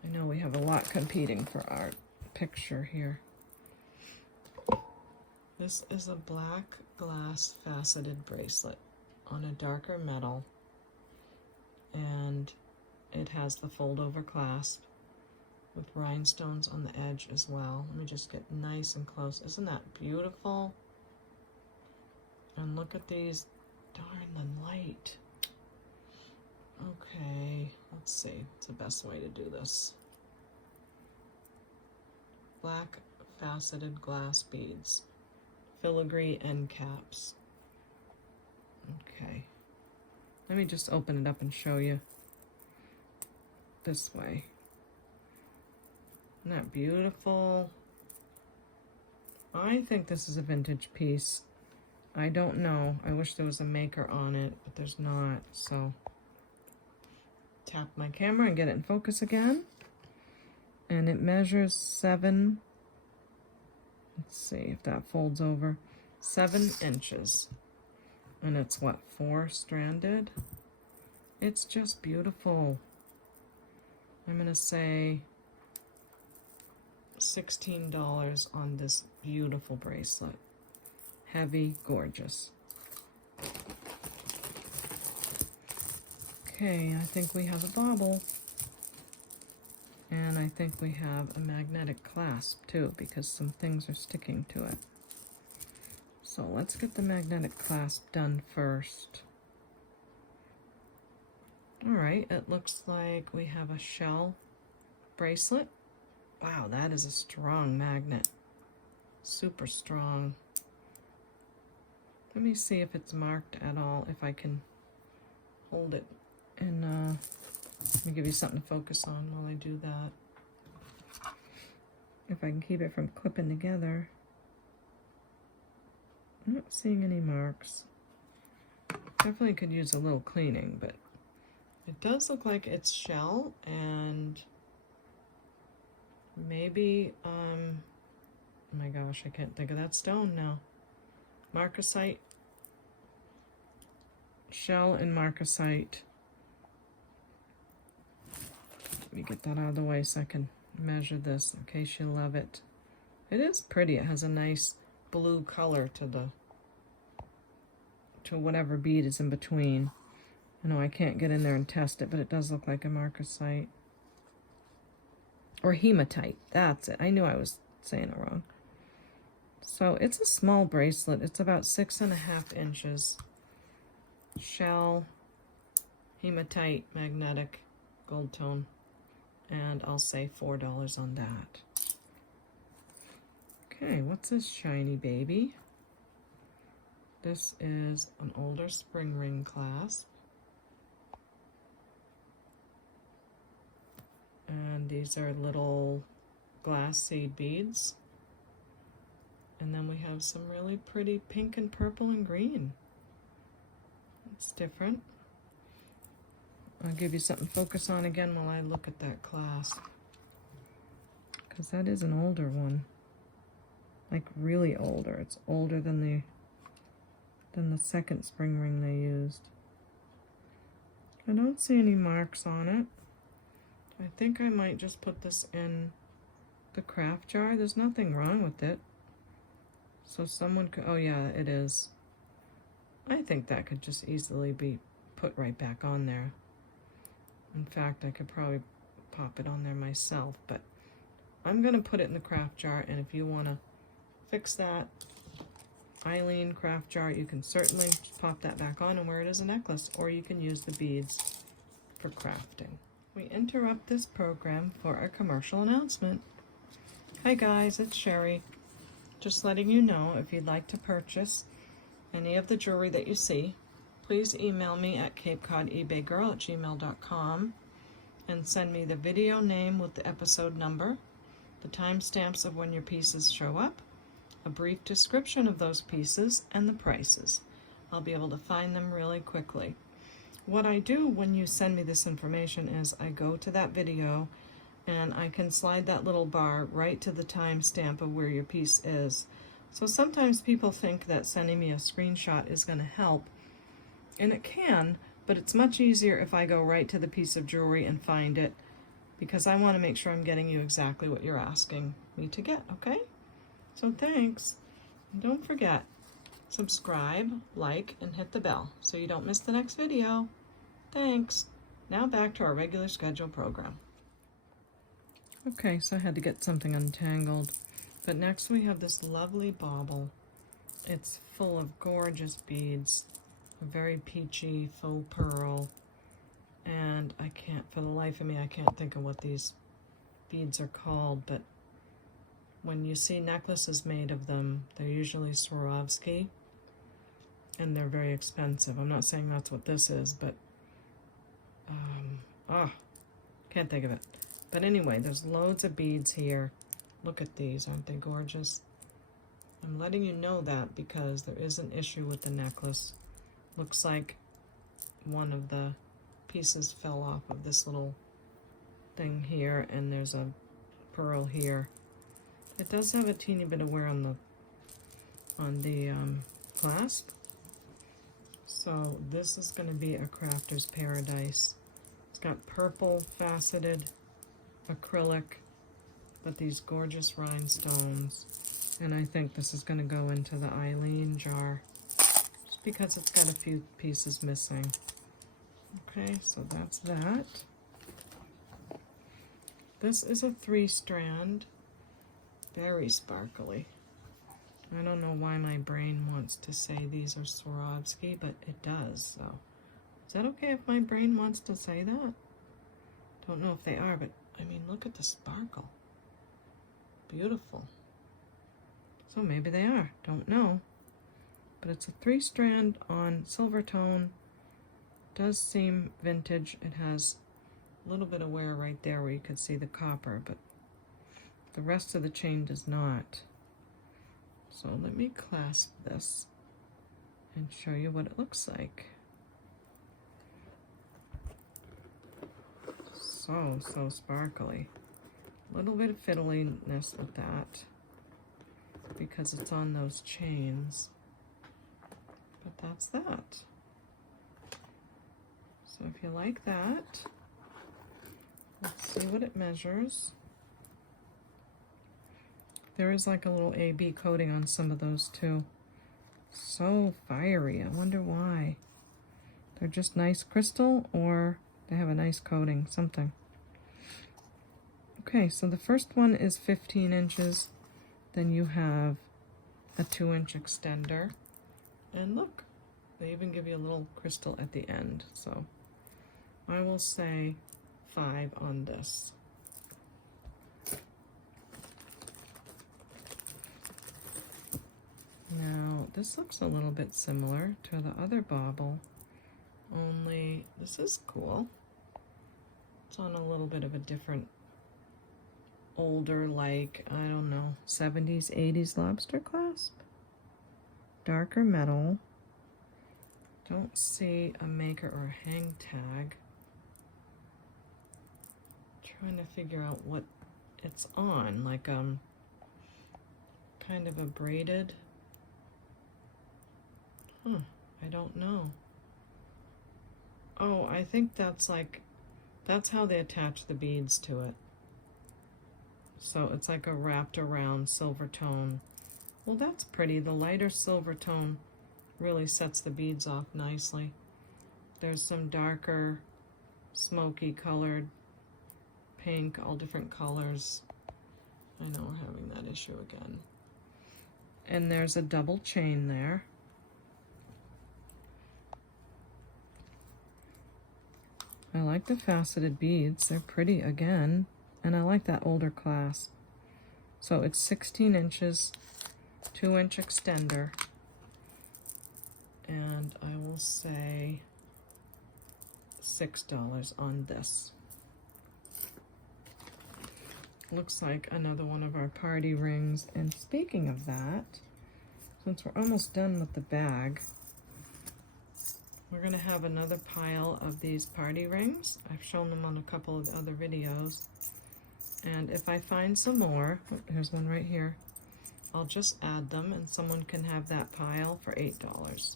I know we have a lot competing for our picture here. This is a black glass faceted bracelet on a darker metal, and it has the fold over clasp with rhinestones on the edge as well. Let me just get nice and close. Isn't that beautiful? And look at these. Darn the light. Okay, let's see. What's the best way to do this? Black faceted glass beads. Filigree end caps. Okay. Let me just open it up and show you this way. Isn't that beautiful? I think this is a vintage piece. I don't know. I wish there was a maker on it, but there's not. So tap my camera and get it in focus again. And it measures 7. Let's see if that folds over. 7 inches. And it's what, 4-stranded? It's just beautiful. I'm gonna say $16 on this beautiful bracelet. Heavy, gorgeous. Okay, I think we have a bauble. And I think we have a magnetic clasp too, because some things are sticking to it. So let's get the magnetic clasp done first. All right, it looks like we have a shell bracelet. Wow, that is a strong magnet. Super strong. Let me see if it's marked at all, if I can hold it. And let me give you something to focus on while I do that. If I can keep it from clipping together. I'm not seeing any marks. Definitely could use a little cleaning, but it does look like it's shell, and maybe, oh my gosh, I can't think of that stone now. Marcasite. Shell and marcasite. Let me get that out of the way so I can measure this in case you love it. It is pretty. It has a nice blue color to whatever bead is in between. I know I can't get in there and test it, but it does look like a marcasite. Or hematite. That's it. I knew I was saying it wrong. So it's a small bracelet. It's about 6.5 inches. Shell, hematite, magnetic, gold tone. And I'll say $4 on that. Okay, what's this shiny baby? This is an older spring ring clasp. And these are little glass seed beads. And then we have some really pretty pink and purple and green. It's different. I'll give you something to focus on again while I look at that clasp. Because that is an older one. Like really older. It's older than the second spring ring they used. I don't see any marks on it. I think I might just put this in the craft jar. There's nothing wrong with it. So someone could, oh yeah, it is. I think that could just easily be put right back on there. In fact, I could probably pop it on there myself, but I'm gonna put it in the craft jar, and if you wanna fix that Eileen craft jar, you can certainly just pop that back on and wear it as a necklace, or you can use the beads for crafting. We interrupt this program for a commercial announcement. Hi guys, it's Sherry. Just letting you know, if you'd like to purchase any of the jewelry that you see, please email me at CapeCodEbayGirl@gmail.com and send me the video name with the episode number, the timestamps of when your pieces show up, a brief description of those pieces, and the prices. I'll be able to find them really quickly. What I do when you send me this information is I go to that video and I can slide that little bar right to the timestamp of where your piece is. So sometimes people think that sending me a screenshot is going to help, and it can, but it's much easier if I go right to the piece of jewelry and find it, because I want to make sure I'm getting you exactly what you're asking me to get, okay? So thanks. And don't forget, subscribe, like, and hit the bell so you don't miss the next video. Thanks. Now back to our regular scheduled program. Okay, so I had to get something untangled. But next we have this lovely bauble. It's full of gorgeous beads, a very peachy faux pearl, and I can't, for the life of me, I can't think of what these beads are called, but when you see necklaces made of them, they're usually Swarovski, and they're very expensive. I'm not saying that's what this is, but can't think of it. But anyway, there's loads of beads here. Look at these, aren't they gorgeous? I'm letting you know that because there is an issue with the necklace. Looks like one of the pieces fell off of this little thing here, and there's a pearl here. It does have a teeny bit of wear on the clasp, So this is going to be a crafter's paradise. It's got purple faceted acrylic, but these gorgeous rhinestones. And I think this is going to go into the Eileen jar, just because it's got a few pieces missing. Okay, so that's that. This is a 3-strand, very sparkly. I don't know why my brain wants to say these are Swarovski, but it does, so. Is that okay if my brain wants to say that? Don't know if they are, but I mean, look at the sparkle. Beautiful. So maybe they are, don't know. But it's a 3-strand on silver tone. Does seem vintage. It has a little bit of wear right there where you could see the copper, but the rest of the chain does not. So let me clasp this and show you what it looks like. So sparkly. A little bit of fiddliness with that because it's on those chains. But that's that. So if you like that, let's see what it measures. There is like a little AB coating on some of those too. So fiery, I wonder why. They're just nice crystal or they have a nice coating, something. Okay, so the first one is 15 inches. Then you have a 2-inch extender. And look, they even give you a little crystal at the end. So I will say 5 on this. Now, this looks a little bit similar to the other bauble, only this is cool. It's on a little bit of a different, older, like, I don't know, 70s, 80s lobster clasp. Darker metal. Don't see a maker or a hang tag. Trying to figure out what it's on, like kind of a braided. I don't know. Oh, I think that's like, that's how they attach the beads to it. So it's like a wrapped around silver tone. Well, that's pretty. The lighter silver tone really sets the beads off nicely. There's some darker, smoky colored, pink, all different colors. I know we're having that issue again. And there's a double chain there. I like the faceted beads. They're pretty again. And I like that older clasp. So it's 16 inches, 2-inch extender. And I will say $6 on this. Looks like another one of our party rings. And speaking of that, since we're almost done with the bag, we're going to have another pile of these party rings. I've shown them on a couple of other videos. And if I find some more, oh, here's one right here, I'll just add them and someone can have that pile for $8.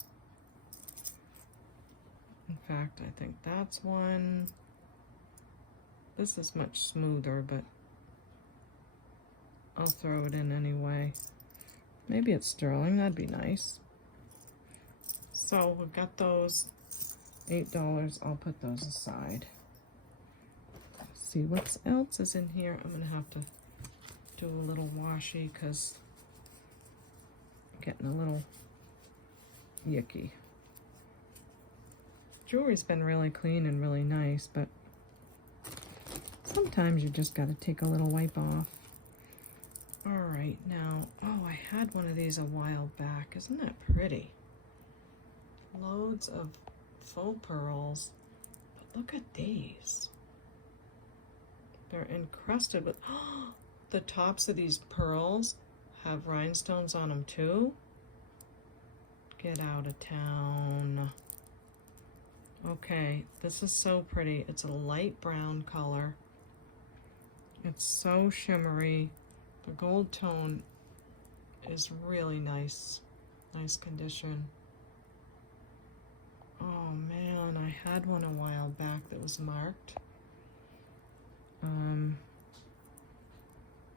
In fact, I think that's one. This is much smoother, but I'll throw it in anyway. Maybe it's sterling, that'd be nice. So we've got those, $8, I'll put those aside. Let's see what else is in here. I'm gonna have to do a little washy because I'm getting a little yucky. Jewelry's been really clean and really nice, but sometimes you just gotta take a little wipe off. All right, now, oh, I had one of these a while back. Isn't that pretty? Loads of faux pearls, but look at these. They're encrusted with, oh, the tops of these pearls have rhinestones on them too. Get out of town. Okay, this is so pretty. It's a light brown color. It's so shimmery. The gold tone is really nice. Nice condition. Oh man, I had one a while back that was marked.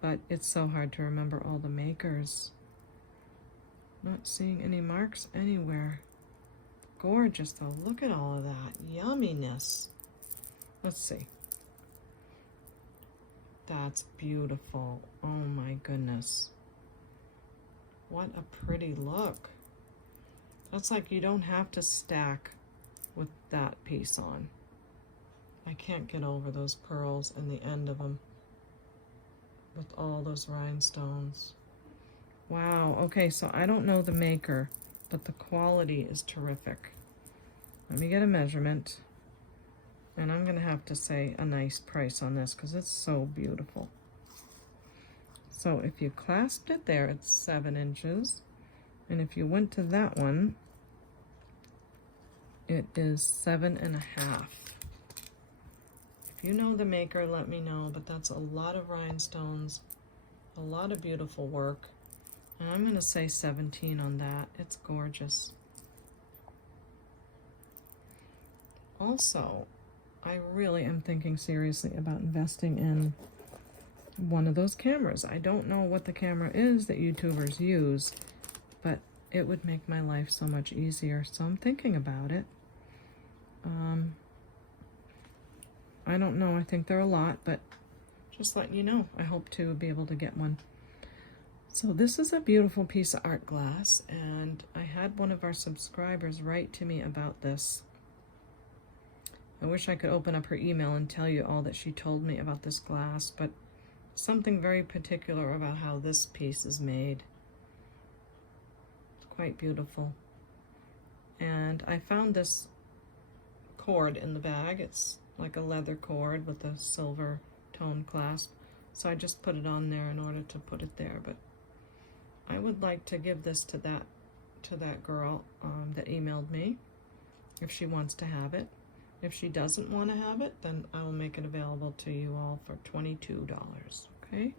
But it's so hard to remember all the makers. Not seeing any marks anywhere. Gorgeous though, look at all of that, yumminess. Let's see. That's beautiful, oh my goodness. What a pretty look. That's like you don't have to stack with that piece on. I can't get over those pearls and the end of them with all those rhinestones. Wow, okay, so I don't know the maker, but the quality is terrific. Let me get a measurement, and I'm gonna have to say a nice price on this because it's so beautiful. So if you clasped it there, it's 7 inches, and if you went to that one, it is 7.5. If you know the maker, let me know, but that's a lot of rhinestones, a lot of beautiful work. And I'm gonna say 17 on that. It's gorgeous. Also, I really am thinking seriously about investing in one of those cameras. I don't know what the camera is that YouTubers use, but it would make my life so much easier. So I'm thinking about it. I don't know, I think there are a lot, but just letting you know, I hope to be able to get one. So this is a beautiful piece of art glass, and I had one of our subscribers write to me about this. I wish I could open up her email and tell you all that she told me about this glass, but something very particular about how this piece is made. It's quite beautiful. And I found this cord in the bag. It's like a leather cord with a silver tone clasp. So I just put it on there in order to put it there, but I would like to give this to that girl that emailed me if she wants to have it. If she doesn't want to have it, then I will make it available to you all for $22, okay?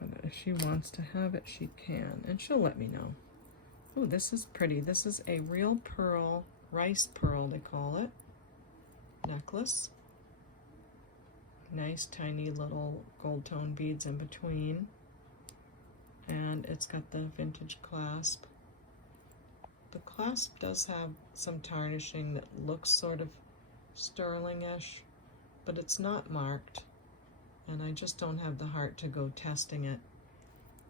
But if she wants to have it, she can, and she'll let me know. Oh, this is pretty. This is a real pearl, rice pearl they call it, necklace. Nice tiny little gold tone beads in between, and it's got the vintage clasp. The clasp does have some tarnishing that looks sort of sterling-ish, but it's not marked, and I just don't have the heart to go testing it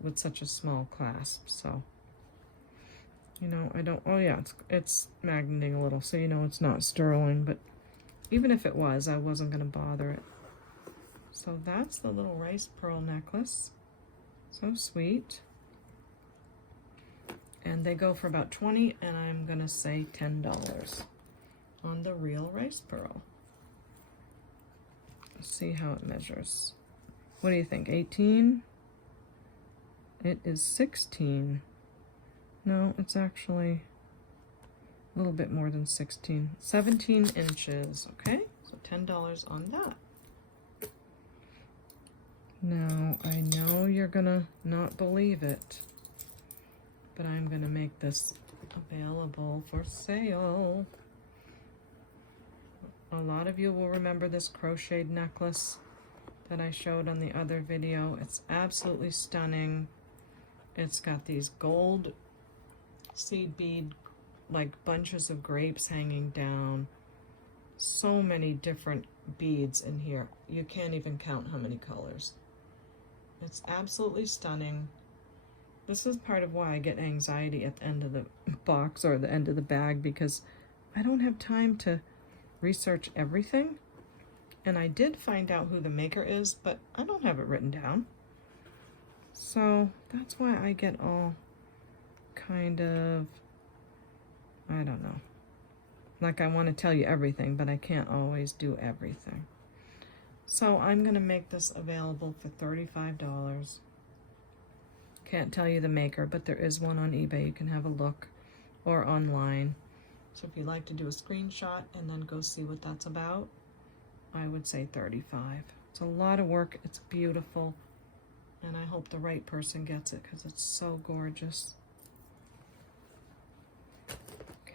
with such a small clasp. So, you know, I don't, oh yeah, it's magneting a little, so you know it's not sterling, but even if it was, I wasn't going to bother it. So that's the little rice pearl necklace. So sweet. And they go for about $20, and I'm gonna say $10 on the real rice pearl. Let's see how it measures. What do you think, 18? It is 16. No, it's actually a little bit more than 16. 17 inches, okay? So $10 on that. Now, I know you're gonna not believe it, but I'm gonna make this available for sale. A lot of you will remember this crocheted necklace that I showed on the other video. It's absolutely stunning. It's got these gold seed bead, like bunches of grapes hanging down. So many different beads in here. You can't even count how many colors. It's absolutely stunning. This is part of why I get anxiety at the end of the box or the end of the bag, because I don't have time to research everything. And I did find out who the maker is, but I don't have it written down. So that's why I get all kind of, I don't know. Like I want to tell you everything, but I can't always do everything. So I'm going to make this available for $35. Can't tell you the maker, but there is one on eBay. You can have a look, or online. So if you'd like to do a screenshot and then go see what that's about, I would say $35. It's a lot of work. It's beautiful. And I hope the right person gets it because it's so gorgeous.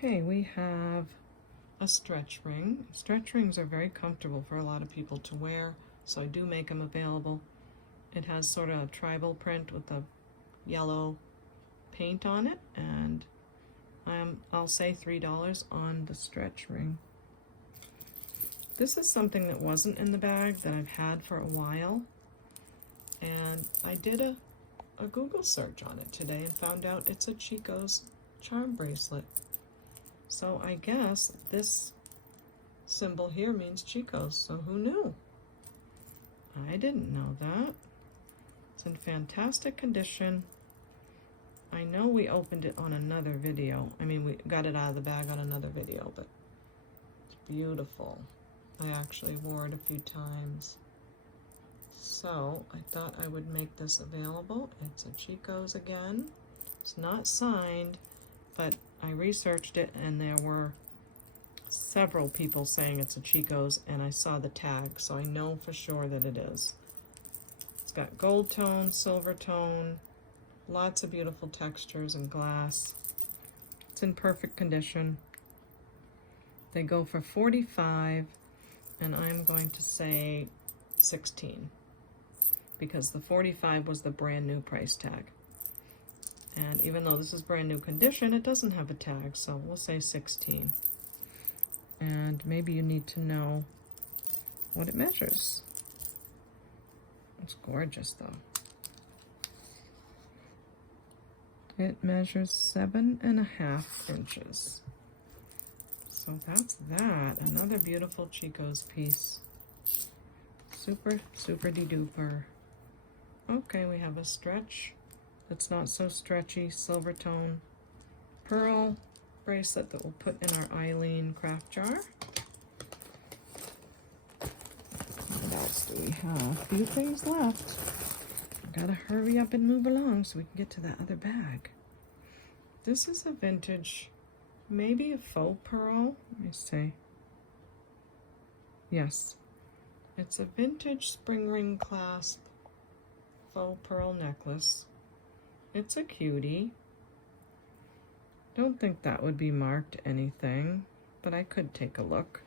Okay, we have a stretch ring. Stretch rings are very comfortable for a lot of people to wear, so I do make them available. It has sort of a tribal print with a yellow paint on it, and I'll say $3 on the stretch ring. This is something that wasn't in the bag that I've had for a while, and I did a Google search on it today and found out it's a Chico's charm bracelet. So I guess this symbol here means Chico's, so who knew? I didn't know that. It's in fantastic condition. I know we opened it on another video. I mean, we got it out of the bag on another video, but it's beautiful. I actually wore it a few times. So I thought I would make this available. It's a Chico's again. It's not signed, but I researched it and there were several people saying it's a Chico's, and I saw the tag, so I know for sure that it is. It's got gold tone, silver tone, lots of beautiful textures and glass. It's in perfect condition. They go for $45, and I'm going to say $16, because the $45 was the brand new price tag. And even though this is brand new condition, it doesn't have a tag, so we'll say $16. And maybe you need to know what it measures. It's gorgeous, though. It measures 7.5 inches. So that's that. Another beautiful Chico's piece. Super, super-de duper. Okay, we have a stretch that's not so stretchy, silver tone pearl bracelet that we'll put in our Eileen craft jar. What else do we have? A few things left. Gotta hurry up and move along so we can get to that other bag. This is a vintage, maybe a faux pearl. Let me see. Yes. It's a vintage spring ring clasp faux pearl necklace. It's a cutie. Don't think that would be marked anything, but I could take a look.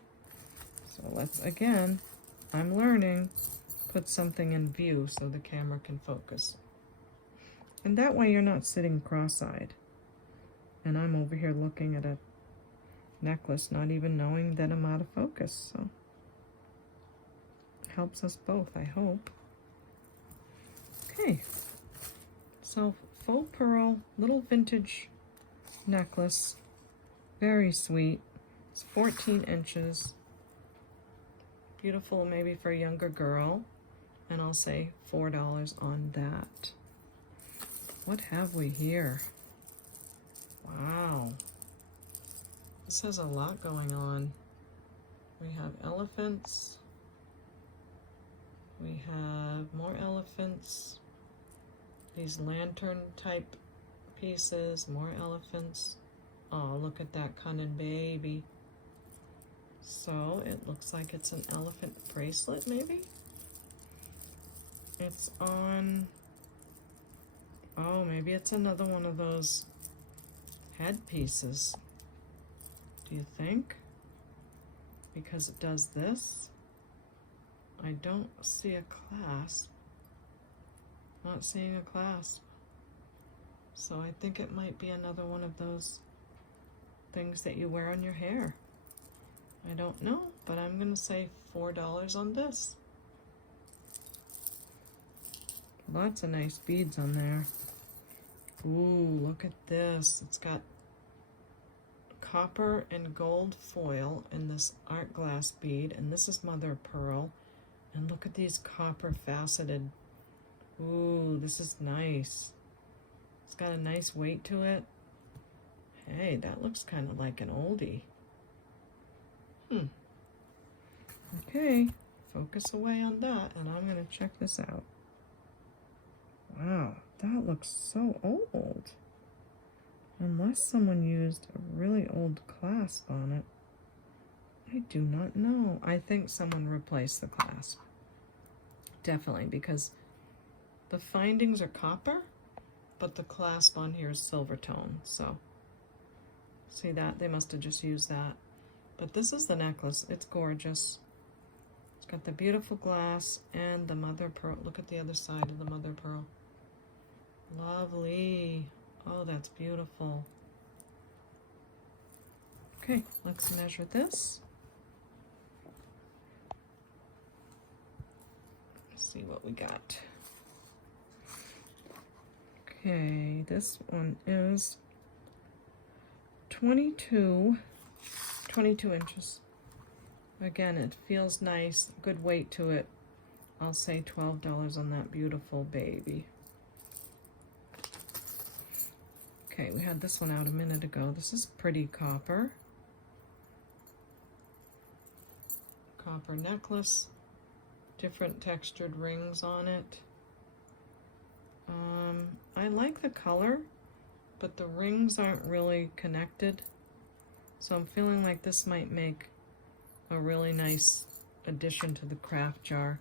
So let's, again, I'm learning, put something in view so the camera can focus. And that way you're not sitting cross-eyed. And I'm over here looking at a necklace, not even knowing that I'm out of focus. So it helps us both, I hope. Okay, so faux pearl, little vintage necklace, very sweet. It's 14 inches. Beautiful, maybe for a younger girl. And I'll say $4 on that. What have we here? Wow. This has a lot going on. We have elephants. We have more elephants. These lantern type pieces, more elephants. Oh, look at that cunning baby. So it looks like it's an elephant bracelet, maybe? It's on, oh, maybe it's another one of those headpieces. Do you think? Because it does this. I don't see a clasp. Not seeing a clasp. So I think it might be another one of those things that you wear on your hair. I don't know, but I'm gonna say $4 on this. Lots of nice beads on there. Ooh, look at this. It's got copper and gold foil in this art glass bead, and this is mother of pearl. And look at these copper faceted. Ooh, this is nice. It's got a nice weight to it. Hey, that looks kind of like an oldie. Okay, focus away on that, and I'm going to check this out. Wow, that looks so old. Unless someone used a really old clasp on it. I do not know. I think someone replaced the clasp. Definitely, because the findings are copper, but the clasp on here is silver tone. So See that? They must have just used that. But this is the necklace. It's gorgeous. It's got the beautiful glass and the mother pearl. Look at the other side of the mother pearl. Lovely. Oh, that's beautiful. Okay, let's measure this. Let's see what we got. Okay, this one is 22 inches. Again, it feels nice, good weight to it. I'll say $12 on that beautiful baby. Okay, we had this one out a minute ago. This is pretty copper. Copper necklace, different textured rings on it. I like the color, but the rings aren't really connected. So I'm feeling like this might make a really nice addition to the craft jar.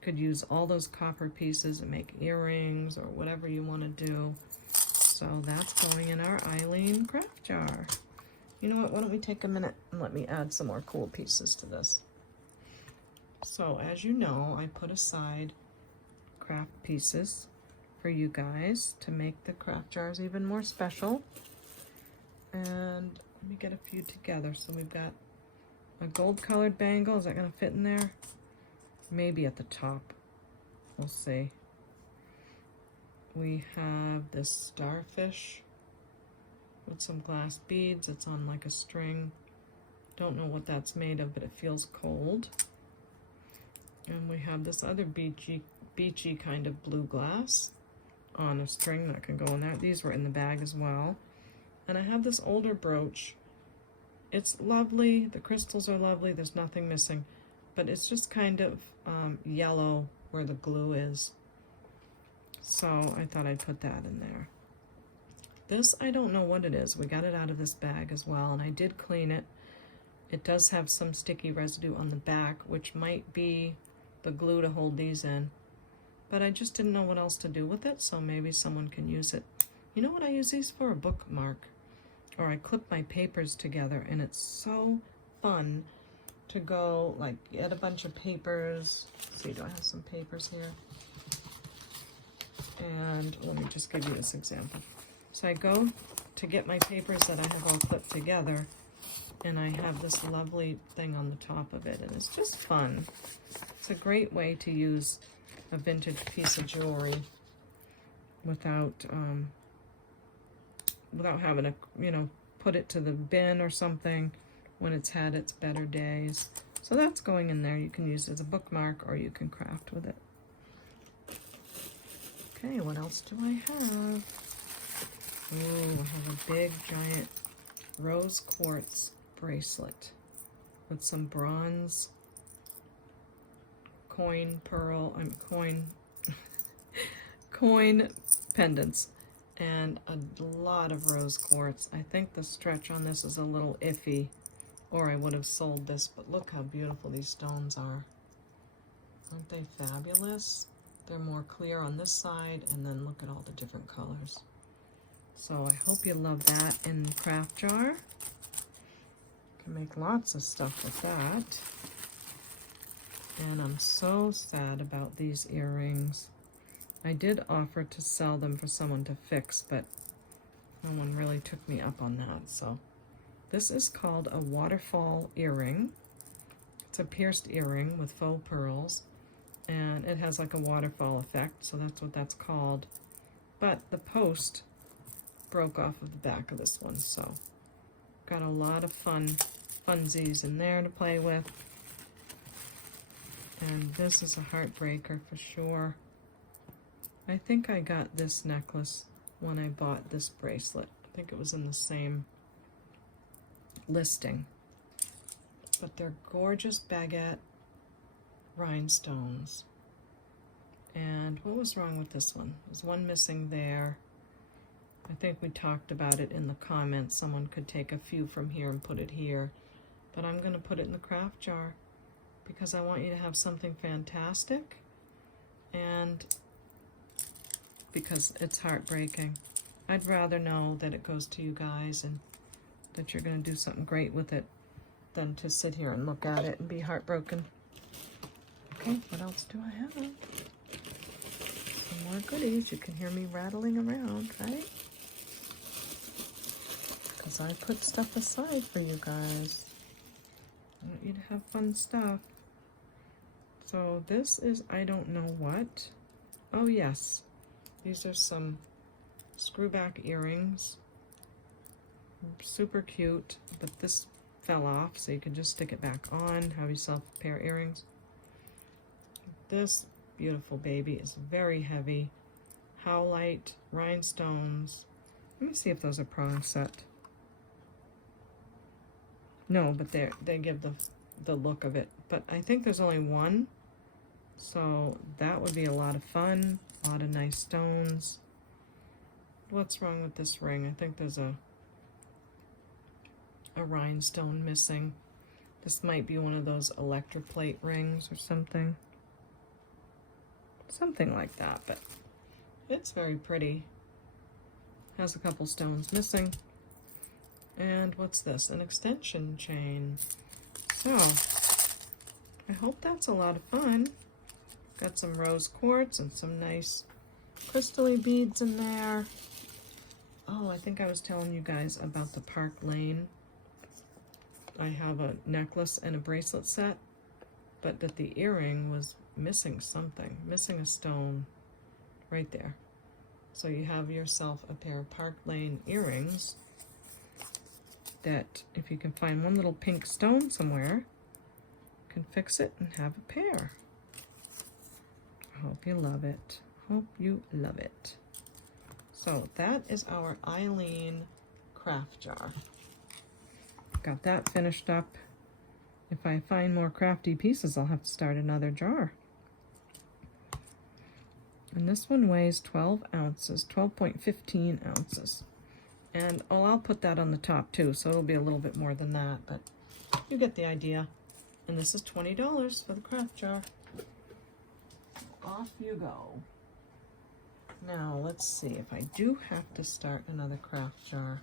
Could use all those copper pieces and make earrings or whatever you want to do. So that's going in our Eileen craft jar. You know what, why don't we take a minute and let me add some more cool pieces to this. So as you know, I put aside craft pieces for you guys to make the craft jars even more special. And let me get a few together. So we've got a gold colored bangle. Is that going to fit in there? Maybe at the top. We'll see. We have this starfish with some glass beads. It's on like a string. Don't know what that's made of, but it feels cold. And we have this other beachy kind of blue glass on a string that can go in there. These were in the bag as well. And I have this older brooch. It's lovely. The crystals are lovely. There's nothing missing. But it's just kind of yellow where the glue is. So I thought I'd put that in there. This, I don't know what it is. We got it out of this bag as well, and I did clean it. It does have some sticky residue on the back, which might be the glue to hold these in. But I just didn't know what else to do with it, so maybe someone can use it. You know what I use these for? A bookmark. Or I clip my papers together, and it's so fun to go, like, get a bunch of papers. Let's see, do I have some papers here? And let me just give you this example. So I go to get my papers that I have all clipped together, and I have this lovely thing on the top of it, and it's just fun. It's a great way to use a vintage piece of jewelry without having to, you know, put it to the bin or something when it's had its better days. So that's going in there. You can use it as a bookmark or you can craft with it. Okay, what else do I have? Oh, I have a big giant rose quartz bracelet with some bronze coin pendants and a lot of rose quartz. I think the stretch on this is a little iffy, or I would have sold this, but look how beautiful these stones are. Aren't they fabulous? They're more clear on this side, and then look at all the different colors. So I hope you love that in the craft jar. Can make lots of stuff with that. And I'm so sad about these earrings. I did offer to sell them for someone to fix, but no one really took me up on that. So this is called a waterfall earring. It's a pierced earring with faux pearls, and it has like a waterfall effect, so that's what that's called. But the post broke off of the back of this one, so got a lot of funsies in there to play with. And this is a heartbreaker for sure. I think I got this necklace when I bought this bracelet. I think it was in the same listing. But they're gorgeous baguette rhinestones. And what was wrong with this one? There's one missing there. I think we talked about it in the comments. Someone could take a few from here and put it here. But I'm going to put it in the craft jar because I want you to have something fantastic, and because it's heartbreaking. I'd rather know that it goes to you guys and that you're going to do something great with it than to sit here and look at it and be heartbroken. Okay, what else do I have? Some more goodies. You can hear me rattling around, right? Because I put stuff aside for you guys. I want you to have fun stuff. So this is, I don't know what. Oh yes, these are some screwback earrings. Super cute, but this fell off, so you can just stick it back on, have yourself a pair of earrings. This beautiful baby is very heavy. Howlite, rhinestones. Let me see if those are prong set. No, but they give the look of it. But I think there's only one, so that would be a lot of fun. A lot of nice stones. What's wrong with this ring? I think there's a rhinestone missing. This might be one of those electroplate rings or something. Something like that, but it's very pretty. Has a couple stones missing. And what's this? An extension chain. So, I hope that's a lot of fun. Got some rose quartz and some nice crystally beads in there. Oh, I think I was telling you guys about the Park Lane. I have a necklace and a bracelet set, but that the earring was missing something, missing a stone right there. So you have yourself a pair of Park Lane earrings that if you can find one little pink stone somewhere, you can fix it and have a pair. I hope you love it. Hope you love it. So that is our Eileen craft jar. Got that finished up. If I find more crafty pieces, I'll have to start another jar. And this one weighs 12 ounces, 12.15 ounces. And oh, I'll put that on the top too, so it'll be a little bit more than that, but you get the idea. And this is $20 for the craft jar. Off you go. Now, let's see if I do have to start another craft jar.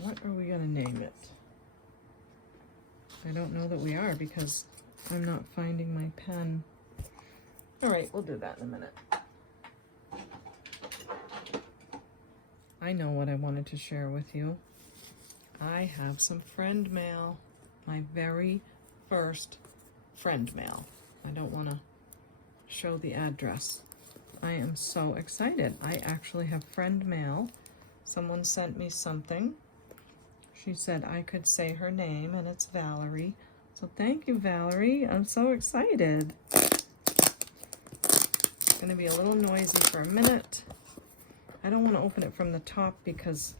What are we going to name it? I don't know that we are because I'm not finding my pen. All right, we'll do that in a minute. I know what I wanted to share with you. I have some friend mail. My very first friend mail. I don't want to show the address. I am so excited. I actually have friend mail. Someone sent me something. She said I could say her name, and it's Valerie. So thank you, Valerie. I'm so excited. It's going to be a little noisy for a minute. I don't want to open it from the top because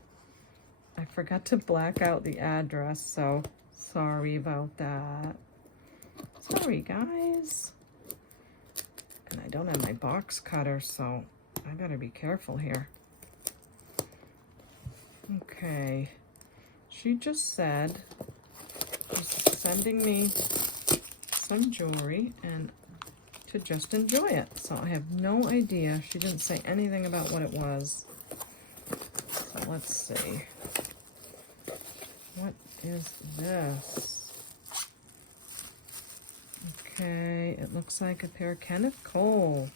I forgot to black out the address, so sorry about that. Sorry, guys. And I don't have my box cutter, so I better be careful here. Okay. She just said she's sending me some jewelry and to just enjoy it. So I have no idea. She didn't say anything about what it was. So let's see. What is this? Okay, it looks like a pair of Kenneth Cole.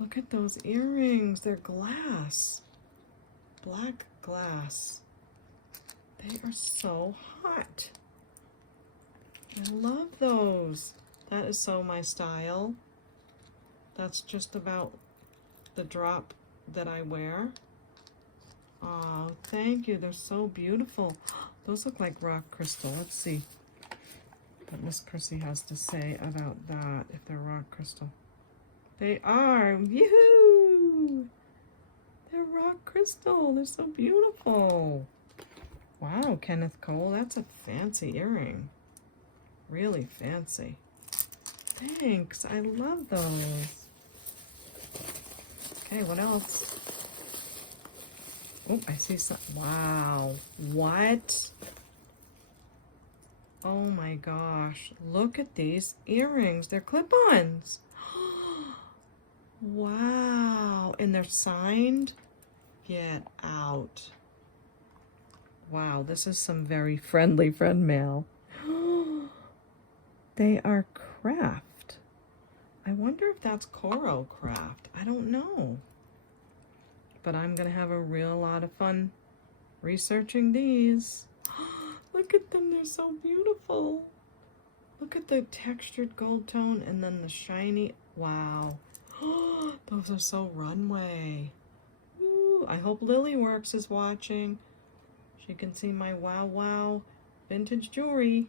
Look at those earrings. They're glass. Black glass. They are so hot. I love those. That is so my style. That's just about the drop that I wear. Oh, thank you. They're so beautiful. Those look like rock crystal. Let's see what Miss Prissy has to say about that, if they're rock crystal. They are. Yoo-hoo! They're rock crystal. They're so beautiful. Wow, Kenneth Cole, that's a fancy earring. Really fancy. Thanks, I love those. Okay, what else? Oh, I see some. Wow, what? Oh my gosh, look at these earrings. They're clip-ons. Wow, and they're signed? Get out. Wow, this is some very friendly friend mail. They are craft. I wonder if that's Coro craft. I don't know. But I'm going to have a real lot of fun researching these. Look at them, they're so beautiful. Look at the textured gold tone and then the shiny. Wow. Those are so runway. Ooh, I hope Lilyworks is watching. She can see my wow vintage jewelry.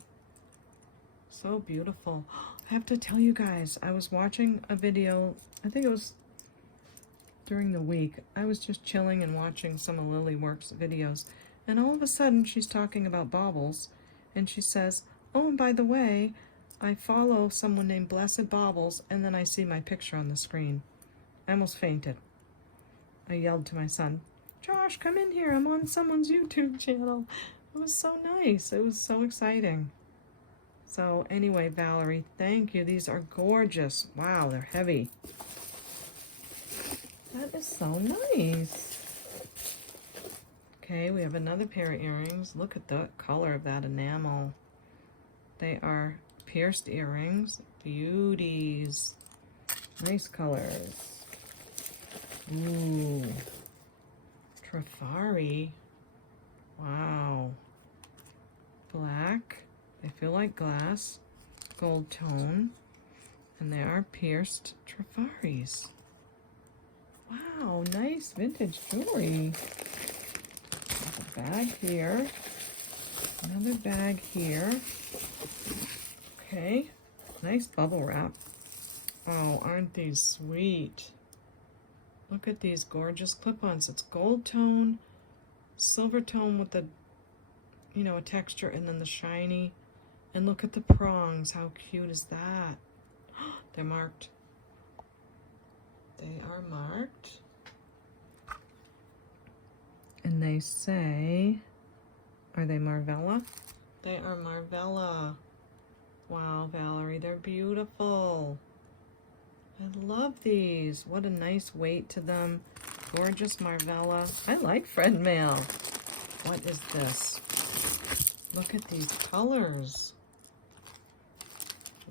So beautiful. I have to tell you guys, I was watching a video, I think it was during the week. I was just chilling and watching some of Lilyworks videos, and all of a sudden she's talking about Baubles, and she says, oh, and by the way, I follow someone named Blessed Baubles, and then I see my picture on the screen. I almost fainted. I yelled to my son, Josh, come in here, I'm on someone's YouTube channel. It was so nice. It was so exciting. So anyway, Valerie, thank you. These are gorgeous. Wow, they're heavy. That is so nice. Okay, we have another pair of earrings. Look at the color of that enamel. They are pierced earrings. Beauties. Nice colors. Ooh. Trifari. Wow. Black. They feel like glass. Gold tone. And they are pierced Trifaris. Wow, nice vintage jewelry. A bag here. Another bag here. Okay. Nice bubble wrap. Oh, aren't these sweet? Look at these gorgeous clip-ons. It's gold tone, silver tone with the, you know, a texture, and then the shiny. And look at the prongs. How cute is that? They're marked. They are marked. And they say, are they Marvella? They are Marvella. Wow, Valerie, they're beautiful. I love these. What a nice weight to them. Gorgeous Marvella. I like friend mail. What is this? Look at these colors.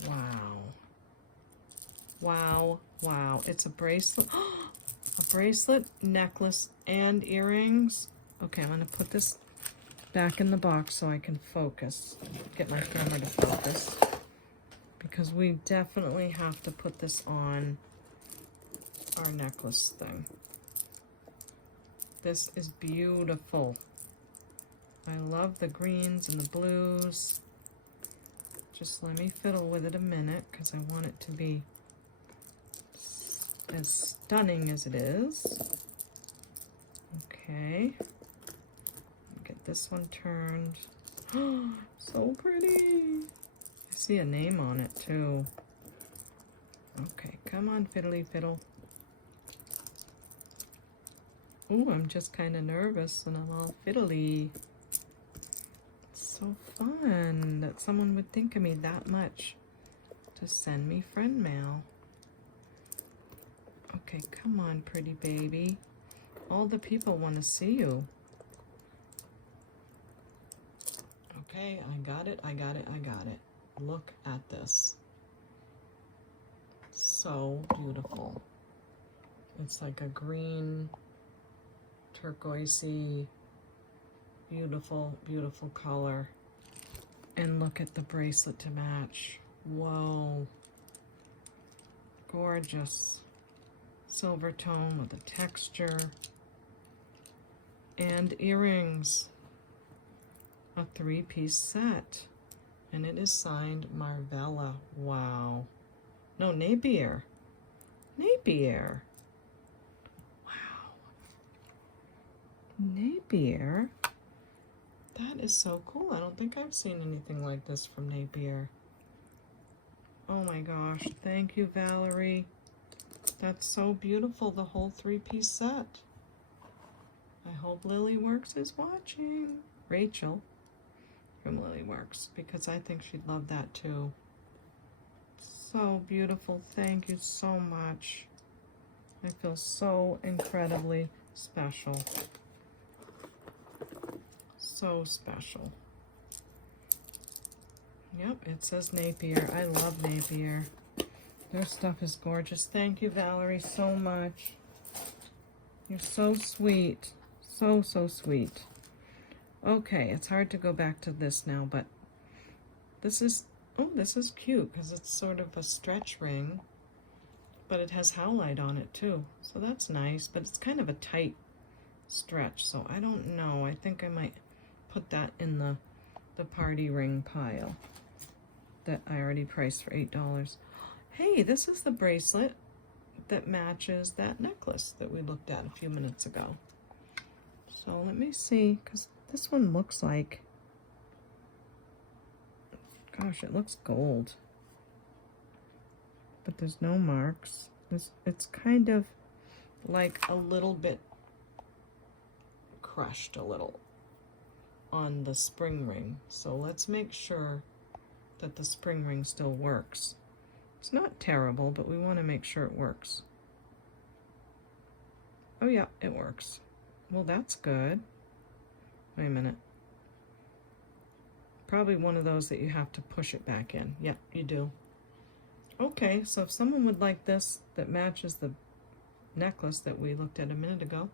Wow. Wow, wow. It's a bracelet. A bracelet, necklace, and earrings. Okay, I'm going to put this back in the box so I can focus. Get my camera to focus. Because we definitely have to put this on our necklace thing. This is beautiful. I love the greens and the blues. Just let me fiddle with it a minute because I want it to be as stunning as it is. Okay. Get this one turned. So pretty. I see a name on it too. Okay, come on, fiddly fiddle. Ooh, I'm just kind of nervous and I'm all fiddly. It's so fun that someone would think of me that much to send me friend mail. Okay, come on, pretty baby. All the people want to see you. Okay, I got it, I got it, I got it. Look at this. So beautiful. It's like a green, turquoisey, beautiful, beautiful color. And look at the bracelet to match. Whoa. Gorgeous. Silver tone with a texture. And earrings. A 3-piece set. And it is signed Marvella. Wow. No, Napier. Napier. Wow. Napier. That is so cool. I don't think I've seen anything like this from Napier. Oh my gosh. Thank you, Valerie. That's so beautiful, the whole 3-piece set. I hope Lilyworks is watching. Rachel from Lilyworks, because I think she'd love that too. So beautiful. Thank you so much. I feel so incredibly special. So special. Yep, it says Napier. I love Napier. Their stuff is gorgeous. Thank you, Valerie, so much. You're so sweet. So, so sweet. Okay, it's hard to go back to this now, but this is, oh, this is cute because it's sort of a stretch ring, but it has Howlite on it too. So that's nice, but it's kind of a tight stretch. So I don't know. I think I might put that in the party ring pile that I already priced for $8. Hey, this is the bracelet that matches that necklace that we looked at a few minutes ago. So let me see, because this one looks like, gosh, it looks gold. But there's no marks. It's kind of like a little bit crushed a little on the spring ring. So let's make sure that the spring ring still works. It's not terrible, but we want to make sure it works. Oh yeah, it works. Well, that's good. Wait a minute. Probably one of those that you have to push it back in. Yep, you do. Okay, so if someone would like this that matches the necklace that we looked at a minute ago,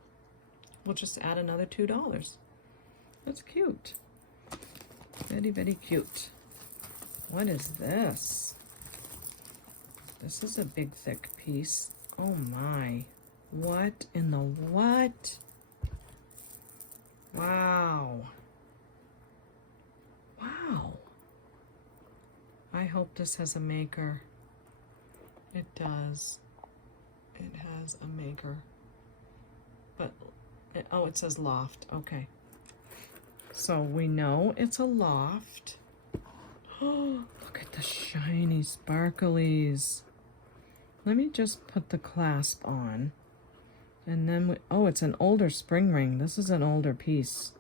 we'll just add another $2. That's cute. Very, very cute. What is this? This is a big, thick piece. Oh my. What in the what? Wow. Wow. I hope this has a maker. It does. It has a maker. But, oh, it says loft. Okay. So we know it's a loft. Oh, look at the shiny sparklies. Let me just put the clasp on. And then, oh, it's an older spring ring. This is an older piece.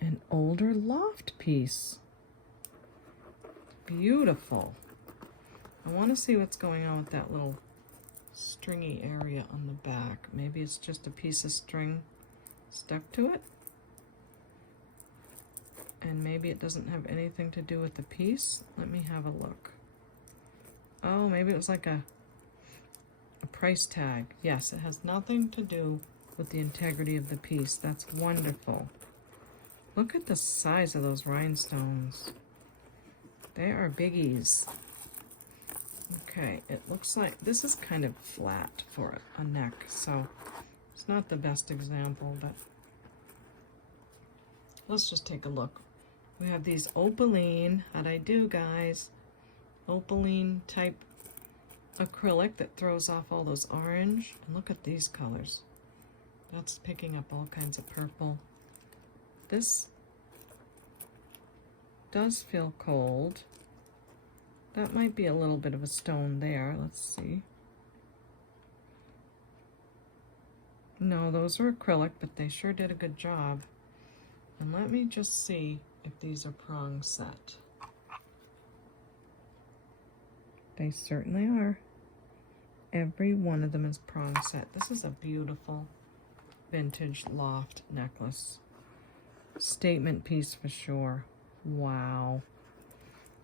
An older loft piece. Beautiful. I want to see what's going on with that little stringy area on the back. Maybe it's just a piece of string stuck to it. And maybe it doesn't have anything to do with the piece. Let me have a look. Oh, maybe it was like a price tag. Yes, it has nothing to do with the integrity of the piece. That's wonderful. Look at the size of those rhinestones. They are biggies. Okay, it looks like this is kind of flat for a neck, so it's not the best example, but let's just take a look. We have these opaline, how'd I do, guys? Opaline type acrylic that throws off all those orange. And look at these colors. That's picking up all kinds of purple. This does feel cold. That might be a little bit of a stone there. Let's see. No, those are acrylic, but they sure did a good job. And let me just see if these are prong set. They certainly are. Every one of them is prong set. This is a beautiful vintage loft necklace. Statement piece for sure. Wow.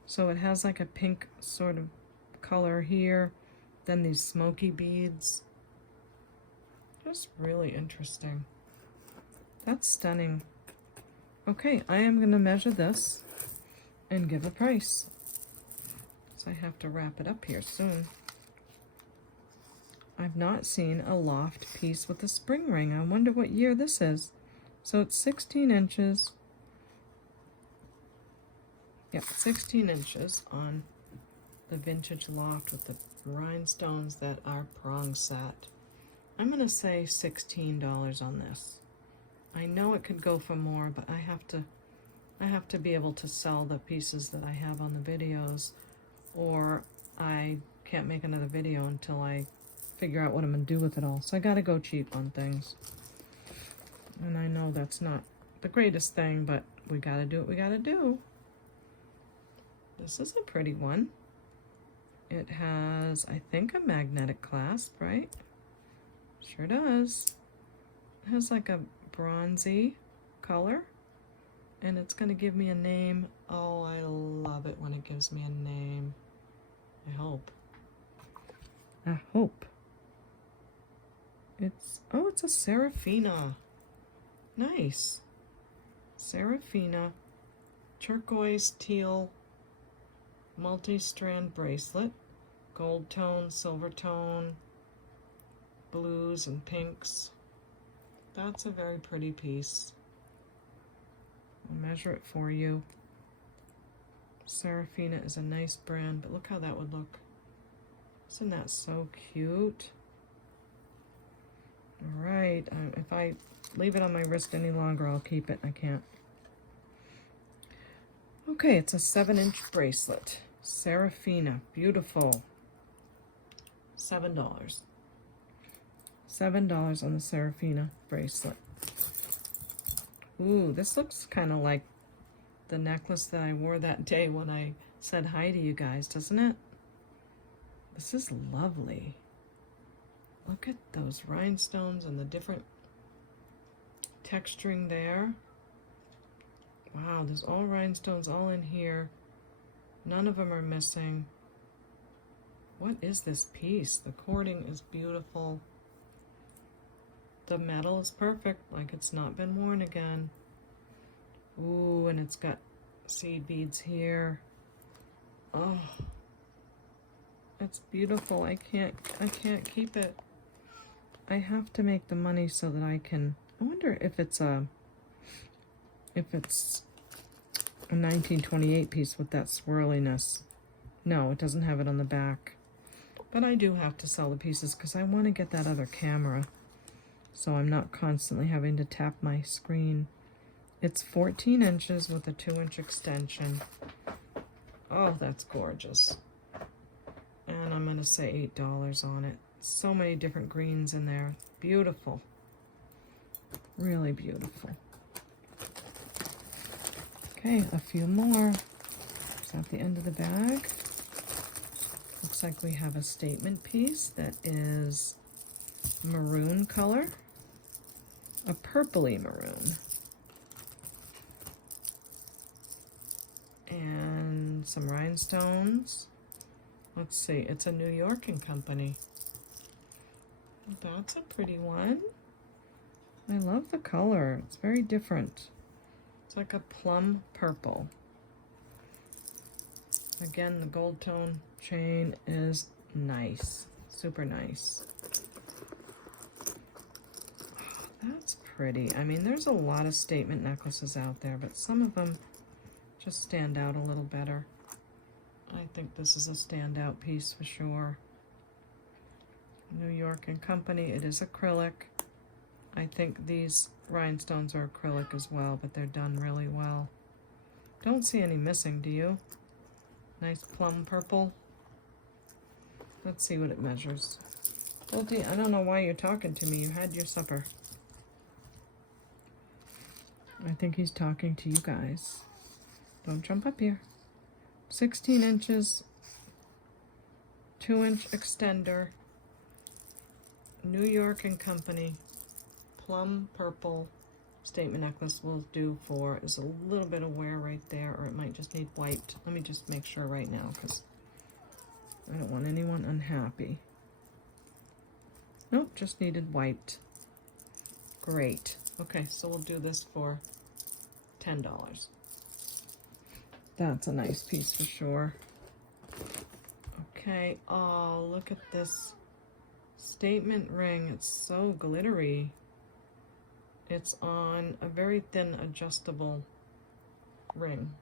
So it has like a pink sort of color here. Then these smoky beads. Just really interesting. That's stunning. Okay, I am going to measure this and give a price. So I have to wrap it up here soon. I've not seen a loft piece with a spring ring. I wonder what year this is. So it's 16 inches. Yep, 16 inches on the vintage loft with the rhinestones that are prong set. I'm going to say $16 on this. I know it could go for more, but I have to be able to sell the pieces that I have on the videos, or I can't make another video until I figure out what I'm going to do with it all. So I got to go cheap on things. And I know that's not the greatest thing, but we got to do what we got to do. This is a pretty one. It has, I think, a magnetic clasp, right? Sure does. It has like a bronzy color. And it's going to give me a name. Oh, I love it when it gives me a name. I hope. I hope. It's a Serafina. Nice. Serafina turquoise teal multi-strand bracelet. Gold tone, silver tone, blues and pinks. That's a very pretty piece. I'll measure it for you. Serafina is a nice brand, but look how that would look. Isn't that so cute? All right, if I leave it on my wrist any longer, I'll keep it. I can't. Okay, it's a 7-inch bracelet. Serafina, beautiful. $7. $7 on the Serafina bracelet. Ooh, this looks kind of like the necklace that I wore that day when I said hi to you guys, doesn't it? This is lovely. Look at those rhinestones and the different texturing there. Wow, there's all rhinestones all in here. None of them are missing. What is this piece? The cording is beautiful. The metal is perfect, like it's not been worn again. Ooh, and it's got seed beads here. Oh, it's beautiful. I can't keep it. I have to make the money so that I can. I wonder if it's a 1928 piece with that swirliness. No, it doesn't have it on the back. But I do have to sell the pieces because I want to get that other camera, so I'm not constantly having to tap my screen. It's 14 inches with a 2-inch extension. Oh, that's gorgeous. And I'm going to say $8 on it. So many different greens in there. Beautiful. Really beautiful. Okay, a few more. Is that the end of the bag? Looks like we have a statement piece that is maroon color. A purpley maroon. And some rhinestones. Let's see, it's a New York & Company. That's a pretty one. I love the color. It's very different. It's like a plum purple. Again, the gold tone chain is nice. Super nice. Oh, that's pretty. I mean, there's a lot of statement necklaces out there, but some of them just stand out a little better. I think this is a standout piece for sure. New York & Company. It is acrylic. I think these rhinestones are acrylic as well, but they're done really well. Don't see any missing, do you? Nice plum purple. Let's see what it measures. Bolty, I don't know why you're talking to me. You had your supper. I think he's talking to you guys. Don't jump up here. 16 inches, 2-inch extender, New York & Company, plum purple statement necklace will do for, is a little bit of wear right there, or it might just need white. Let me just make sure right now, because I don't want anyone unhappy. Nope, just needed white. Great. Okay, so we'll do this for $10. That's a nice piece for sure. Okay, oh, look at this statement ring. It's so glittery. It's on a very thin adjustable ring.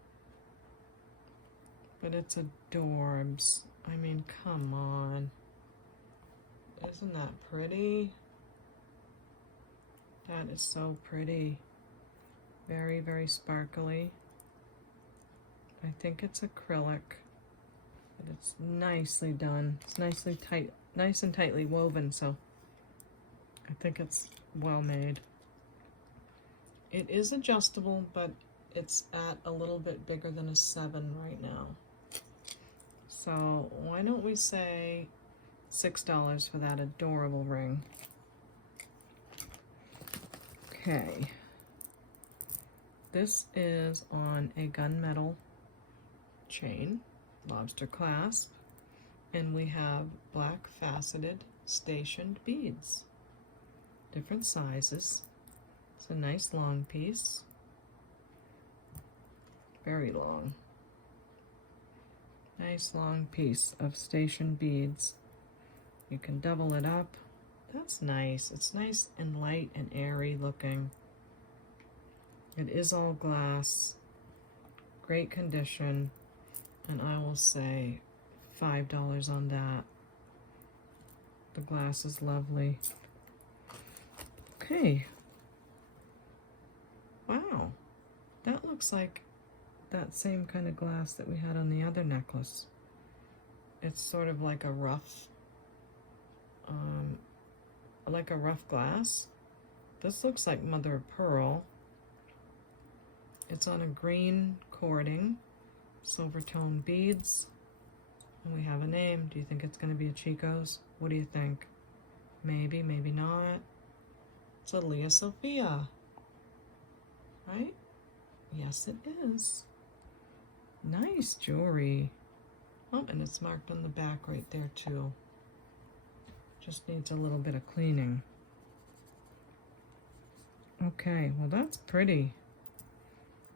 But it's adorbs. I mean, come on. Isn't that pretty? That is so pretty. Very, very sparkly. I think it's acrylic, but it's nicely done. It's nicely tight, nice and tightly woven, so I think it's well made. It is adjustable, but it's at a little bit bigger than a 7 right now. So why don't we say $6 for that adorable ring? Okay. This is on a gunmetal chain, lobster clasp, and we have black faceted stationed beads, different sizes. It's a nice long piece, very long. Nice long piece of stationed beads. You can double it up. That's nice. It's nice and light and airy looking. It is all glass, great condition, and I will say $5 on that. The glass is lovely. Okay. Wow, that looks like that same kind of glass that we had on the other necklace. It's sort of like a rough glass. This looks like mother of pearl. It's on a green cording, silver tone beads, and we have a name. Do you think it's going to be a Chico's? What do you think? Maybe, maybe not. It's a Leah Sophia, right? Yes, it is. Nice jewelry. Oh, and it's marked on the back right there too. Just needs a little bit of cleaning. Okay, well that's pretty.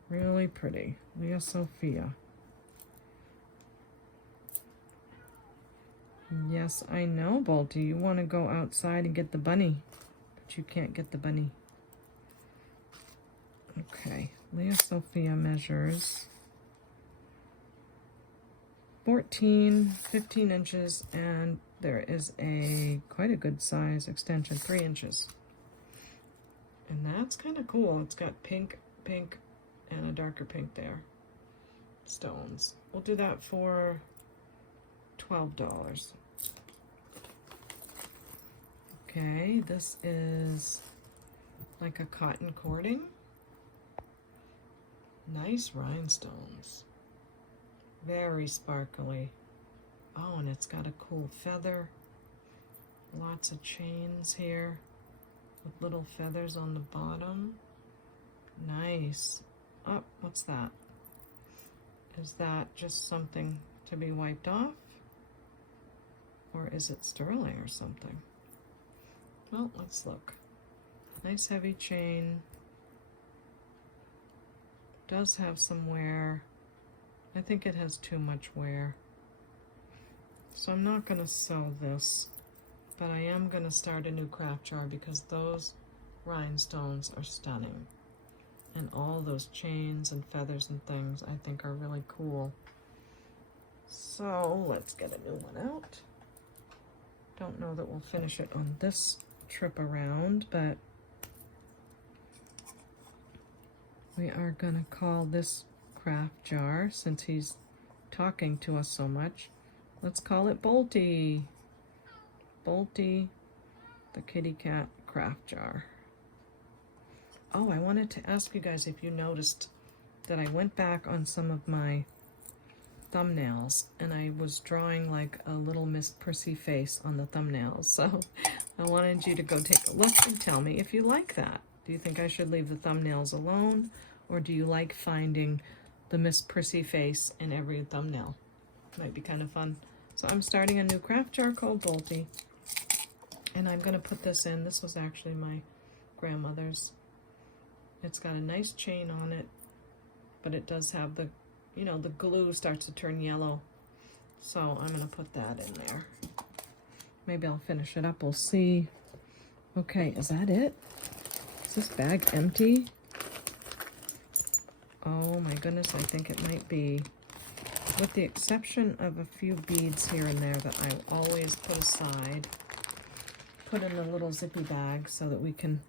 Really pretty. Leah Sophia. Yes, I know, Bolty. You want to go outside and get the bunny, but you can't get the bunny. Okay, Leah Sophia measures 15 inches, and there is quite a good size extension, 3 inches. And that's kind of cool. It's got pink, and a darker pink there. Stones. We'll do that for $12. Okay, this is like a cotton cording. Nice rhinestones. Very sparkly. Oh, and it's got a cool feather. Lots of chains here with little feathers on the bottom. Nice. Oh, what's that? Is that just something to be wiped off? Or is it sterling or something? Well, let's look. Nice heavy chain. Does have some wear. I think it has too much wear. So I'm not going to sew this, but I am going to start a new craft jar because those rhinestones are stunning. And all those chains and feathers and things I think are really cool. So let's get a new one out. Don't know that we'll finish it on this trip around, but we are gonna call this craft jar, since he's talking to us so much, let's call it Bolty. Bolty, the kitty cat craft jar. Oh, I wanted to ask you guys if you noticed that I went back on some of my thumbnails and I was drawing like a little Miss Prissy face on the thumbnails. So I wanted you to go take a look and tell me if you like that. Do you think I should leave the thumbnails alone, or do you like finding the Miss Prissy face in every thumbnail? Might be kind of fun. So I'm starting a new craft jar called Bolty, and I'm going to put this in. This was actually my grandmother's. It's got a nice chain on it, but it does have the, you know, the glue starts to turn yellow. So I'm going to put that in there. Maybe I'll finish it up. We'll see. Okay, is that it? Is this bag empty? Oh my goodness, I think it might be. With the exception of a few beads here and there that I always put aside, put in a little zippy bag so that we can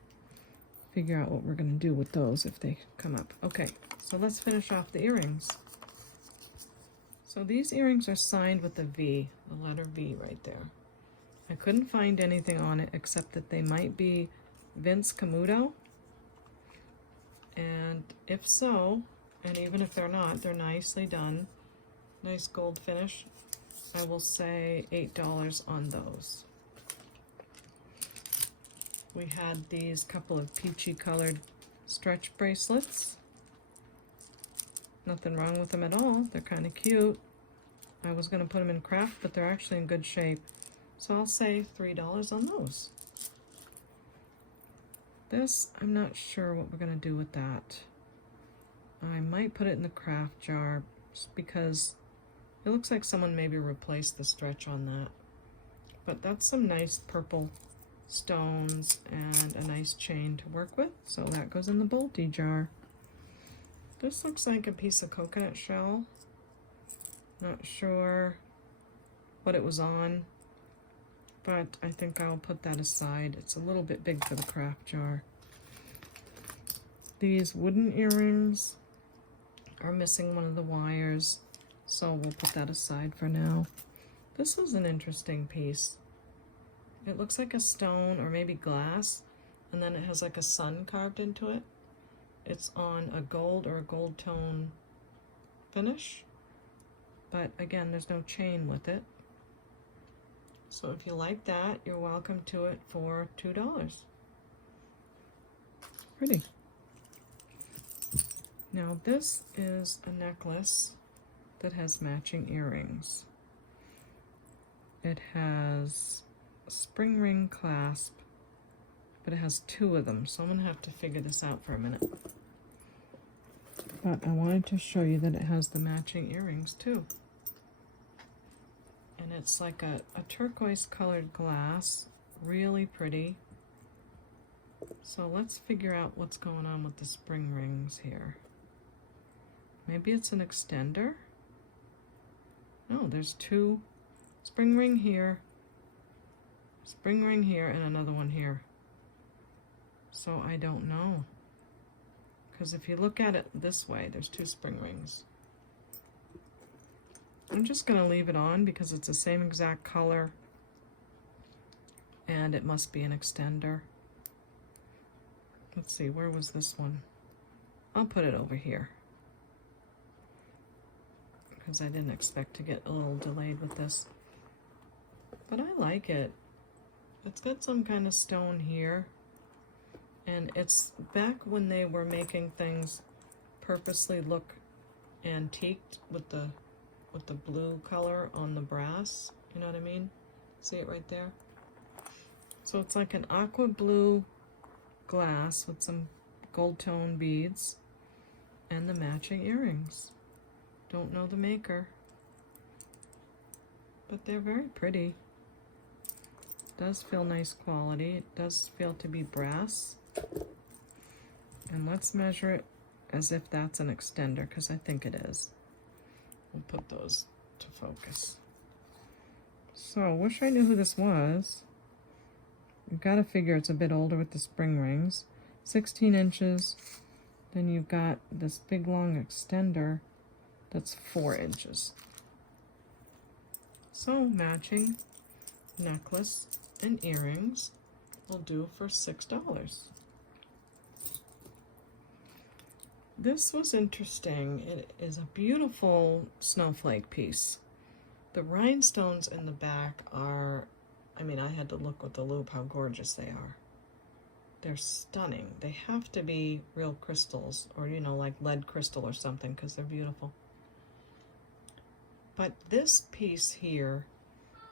figure out what we're going to do with those if they come up. Okay, so let's finish off the earrings. So these earrings are signed with a V, the letter V right there. I couldn't find anything on it except that they might be Vince Camuto. And if so, and even if they're not, they're nicely done. Nice gold finish. I will say $8 on those. We had these couple of peachy colored stretch bracelets. Nothing wrong with them at all. They're kind of cute. I was going to put them in craft, but they're actually in good shape. So I'll say $3 on those. This, I'm not sure what we're going to do with that. I might put it in the craft jar just because it looks like someone maybe replaced the stretch on that. But that's some nice purple stones and a nice chain to work with. So that goes in the bolty jar. This looks like a piece of coconut shell. Not sure what it was on, but I think I'll put that aside. It's a little bit big for the craft jar. These wooden earrings are missing one of the wires, so we'll put that aside for now. This is an interesting piece. It looks like a stone or maybe glass, and then it has like a sun carved into it. It's on a gold or a gold tone finish, but again, there's no chain with it. So if you like that, you're welcome to it for $2. Pretty. Now this is a necklace that has matching earrings. It has a spring ring clasp, but it has 2 of them, so I'm gonna have to figure this out for a minute. But I wanted to show you that it has the matching earrings too. And it's like a turquoise colored glass, really pretty. So let's figure out what's going on with the spring rings here. Maybe it's an extender? No, there's 2. Spring ring here, and another one here. So I don't know. Because if you look at it this way, there's 2 spring rings. I'm just going to leave it on because it's the same exact color. And it must be an extender. Let's see, where was this one? I'll put it over here. Because I didn't expect to get a little delayed with this. But I like it. It's got some kind of stone here. And it's back when they were making things purposely look antiqued with the blue color on the brass. You know what I mean? See it right there? So it's like an aqua blue glass with some gold tone beads and the matching earrings. Don't know the maker, but they're very pretty. Does feel nice quality. It does feel to be brass. And let's measure it as if that's an extender, because I think it is. We'll put those to focus. So, wish I knew who this was. You've got to figure it's a bit older with the spring rings. 16 inches. Then you've got this big long extender that's 4 inches. So, matching necklace and earrings will do for $6. This was interesting. It is a beautiful snowflake piece. The rhinestones in the back are, I mean, I had to look with the loupe how gorgeous they are. They're stunning. They have to be real crystals, or, you know, like lead crystal or something, because they're beautiful. But this piece here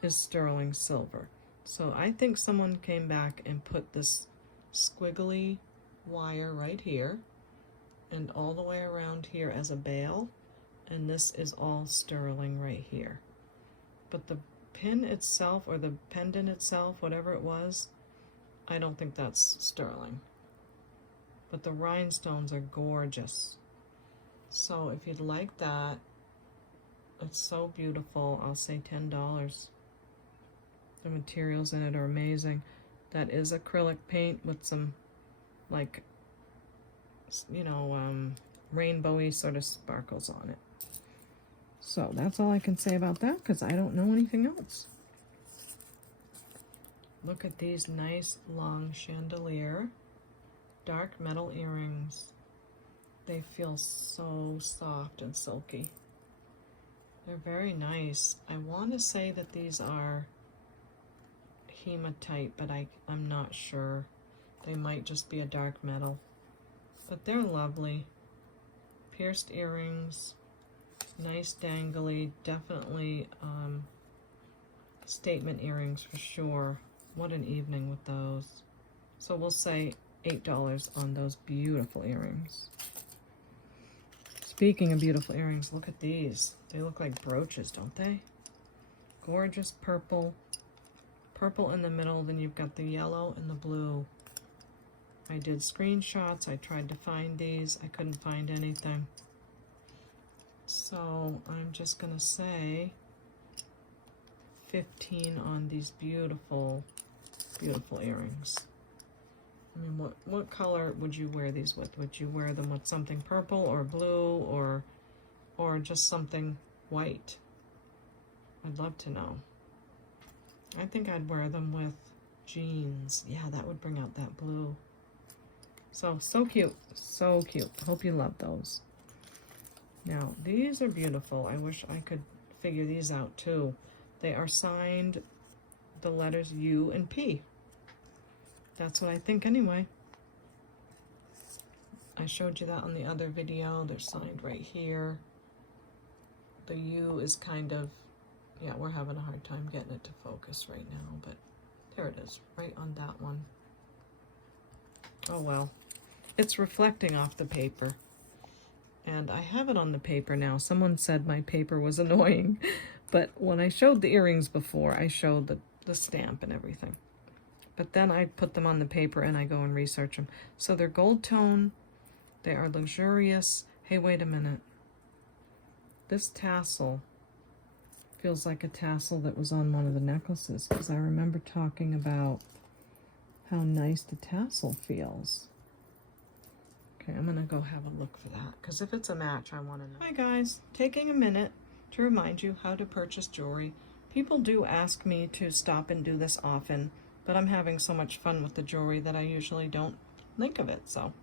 is sterling silver. So I think someone came back and put this squiggly wire right here and all the way around here as a bail, and this is all sterling right here. But the pin itself, or the pendant itself, whatever it was, I don't think that's sterling. But the rhinestones are gorgeous. So if you'd like that, it's so beautiful. I'll say $10. The materials in it are amazing. That is acrylic paint with some, like, you know, rainbowy sort of sparkles on it. So that's all I can say about that, because I don't know anything else. Look at these nice long chandelier dark metal earrings. They feel so soft and silky. They're very nice. I want to say that these are hematite, but I'm not sure. They might just be a dark metal. But they're lovely. pierced earrings, nice dangly, definitely statement earrings for sure. What an evening with those. So we'll say $8 on those beautiful earrings. Speaking of beautiful earrings, look at these. They look like brooches, don't they? Gorgeous purple. Purple in the middle, then you've got the yellow and the blue. I did screenshots. I tried to find these. I couldn't find anything. So I'm just going to say 15 on these beautiful, beautiful earrings. I mean, what color would you wear these with? Would you wear them with something purple or blue or just something white? I'd love to know. I think I'd wear them with jeans. Yeah, that would bring out that blue. So cute. So cute. Hope you love those. Now, these are beautiful. I wish I could figure these out too. They are signed the letters U and P. That's what I think anyway. I showed you that on the other video. They're signed right here. The U is kind of, yeah, we're having a hard time getting it to focus right now, but there it is, right on that one. Oh well, it's reflecting off the paper. And I have it on the paper now. Someone said my paper was annoying, but when I showed the earrings before, I showed the stamp and everything. But then I put them on the paper and I go and research them. So they're gold tone, they are luxurious. Hey, wait a minute. This tassel feels like a tassel that was on one of the necklaces, because I remember talking about how nice the tassel feels. Okay, I'm gonna go have a look for that, because if it's a match, I want to know. Hi guys, taking a minute to remind you how to purchase jewelry. People do ask me to stop and do this often, but I'm having so much fun with the jewelry that I usually don't think of it. So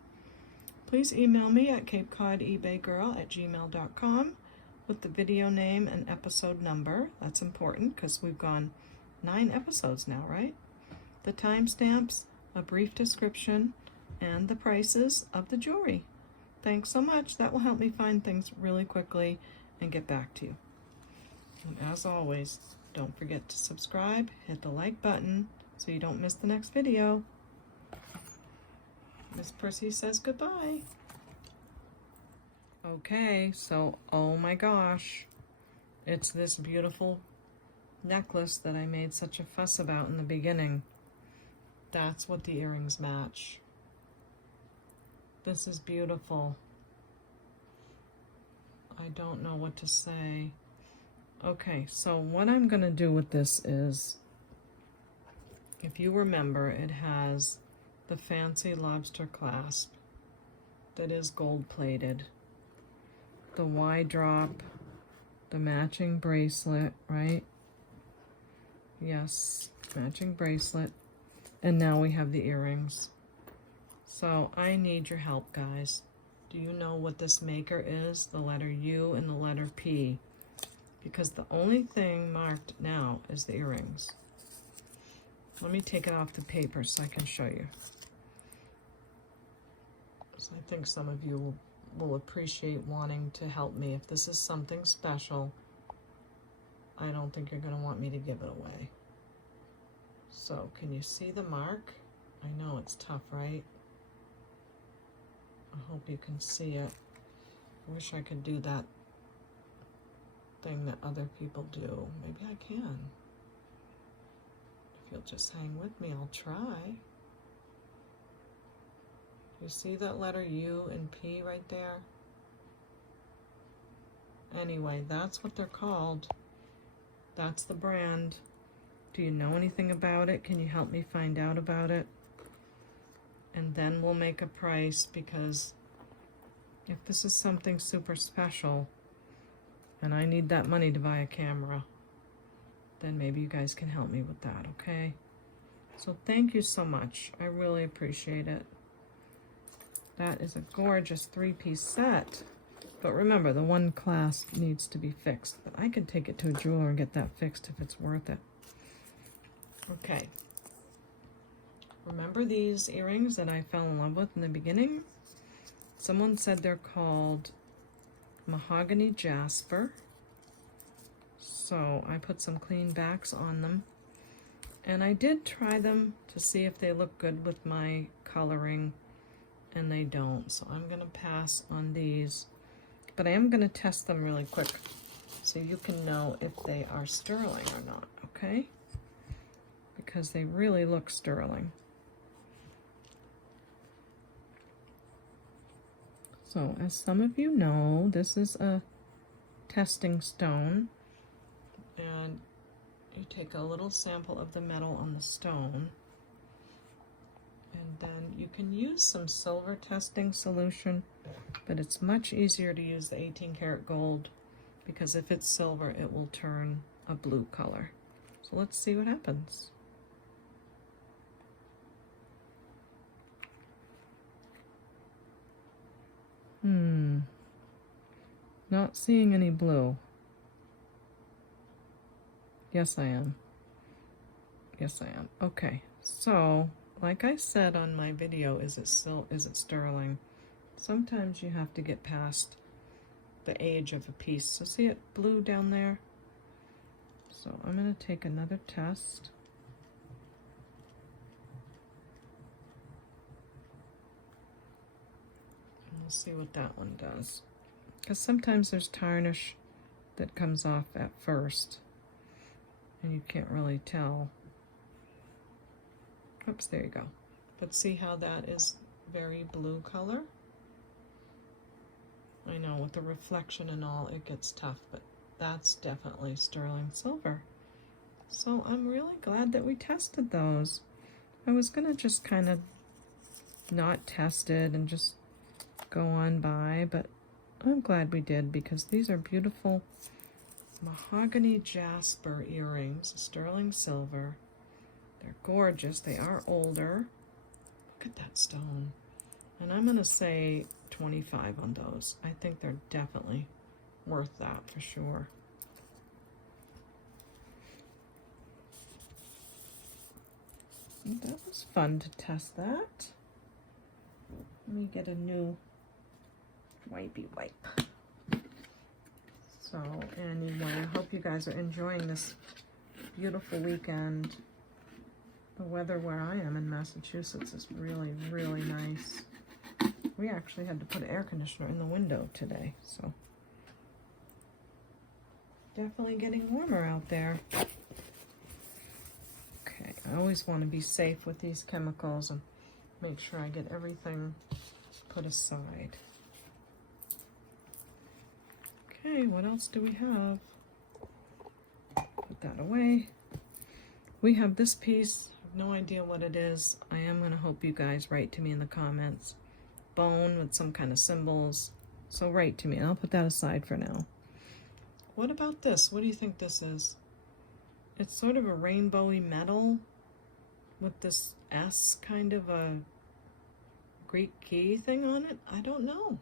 please email me at CapeCodEbayGirl@gmail.com with the video name and episode number. That's important because we've gone 9 episodes now, right? The timestamps, a brief description, and the prices of the jewelry. Thanks so much. That will help me find things really quickly and get back to you. And as always, don't forget to subscribe, hit the like button so you don't miss the next video. Miss Prissy says goodbye. Okay, so, oh my gosh, it's this beautiful necklace that I made such a fuss about in the beginning. That's what the earrings match. This is beautiful. I don't know what to say. Okay, so what I'm gonna do with this is, if you remember, it has the fancy lobster clasp that is gold plated, the Y drop, the matching bracelet, right? Yes, matching bracelet, and now we have the earrings. So I need your help, guys. Do you know what this maker is? The letter U and the letter P, because the only thing marked now is the earrings. Let me take it off the paper so I can show you. So I think some of you will appreciate wanting to help me. If this is something special, I don't think you're going to want me to give it away. So can you see the mark? I know it's tough, right? I hope you can see it. I wish I could do that thing that other people do. Maybe I can. If you'll just hang with me, I'll try. You see that letter U and P right there? Anyway, that's what they're called. That's the brand. Do you know anything about it? Can you help me find out about it? And then we'll make a price, because if this is something super special and I need that money to buy a camera, then maybe you guys can help me with that, okay? So thank you so much. I really appreciate it. That is a gorgeous 3-piece set. But remember, the one clasp needs to be fixed. But I could take it to a jeweler and get that fixed if it's worth it. Okay. Remember these earrings that I fell in love with in the beginning? Someone said they're called Mahogany Jasper. So I put some clean backs on them. And I did try them to see if they look good with my coloring, and they don't. So I'm gonna pass on these, but I am gonna test them really quick so you can know if they are sterling or not, okay? Because they really look sterling. So as some of you know, this is a testing stone, and you take a little sample of the metal on the stone, and then you can use some silver testing solution, but it's much easier to use the 18 karat gold, because if it's silver it will turn a blue color. So let's see what happens. Not seeing any blue. Yes, I am. Yes, I am. Okay, so like I said on my video, is it sterling? Sometimes you have to get past the age of a piece. So see it blue down there? So I'm going to take another test. And we'll see what that one does. Because sometimes there's tarnish that comes off at first, and you can't really tell. Oops, there you go. But see how that is very blue color? I know with the reflection and all it gets tough, but that's definitely sterling silver. So I'm really glad that we tested those. I was gonna just kind of not test it and just go on by, but I'm glad we did, because these are beautiful Mahogany Jasper earrings, sterling silver. They're gorgeous. They are older. Look at that stone. And I'm going to say 25 on those. I think they're definitely worth that for sure. That was fun to test that. Let me get a new wipey wipe. So anyway, I hope you guys are enjoying this beautiful weekend. The weather where I am in Massachusetts is really, really nice. We actually had to put an air conditioner in the window today, so definitely getting warmer out there. Okay, I always want to be safe with these chemicals and make sure I get everything put aside. Okay, what else do we have? Put that away. We have this piece. I have no idea what it is. I am going to hope you guys write to me in the comments. Bone with some kind of symbols. So write to me. I'll put that aside for now. What about this? What do you think this is? It's sort of a rainbowy metal with this S kind of a Greek key thing on it. I don't know.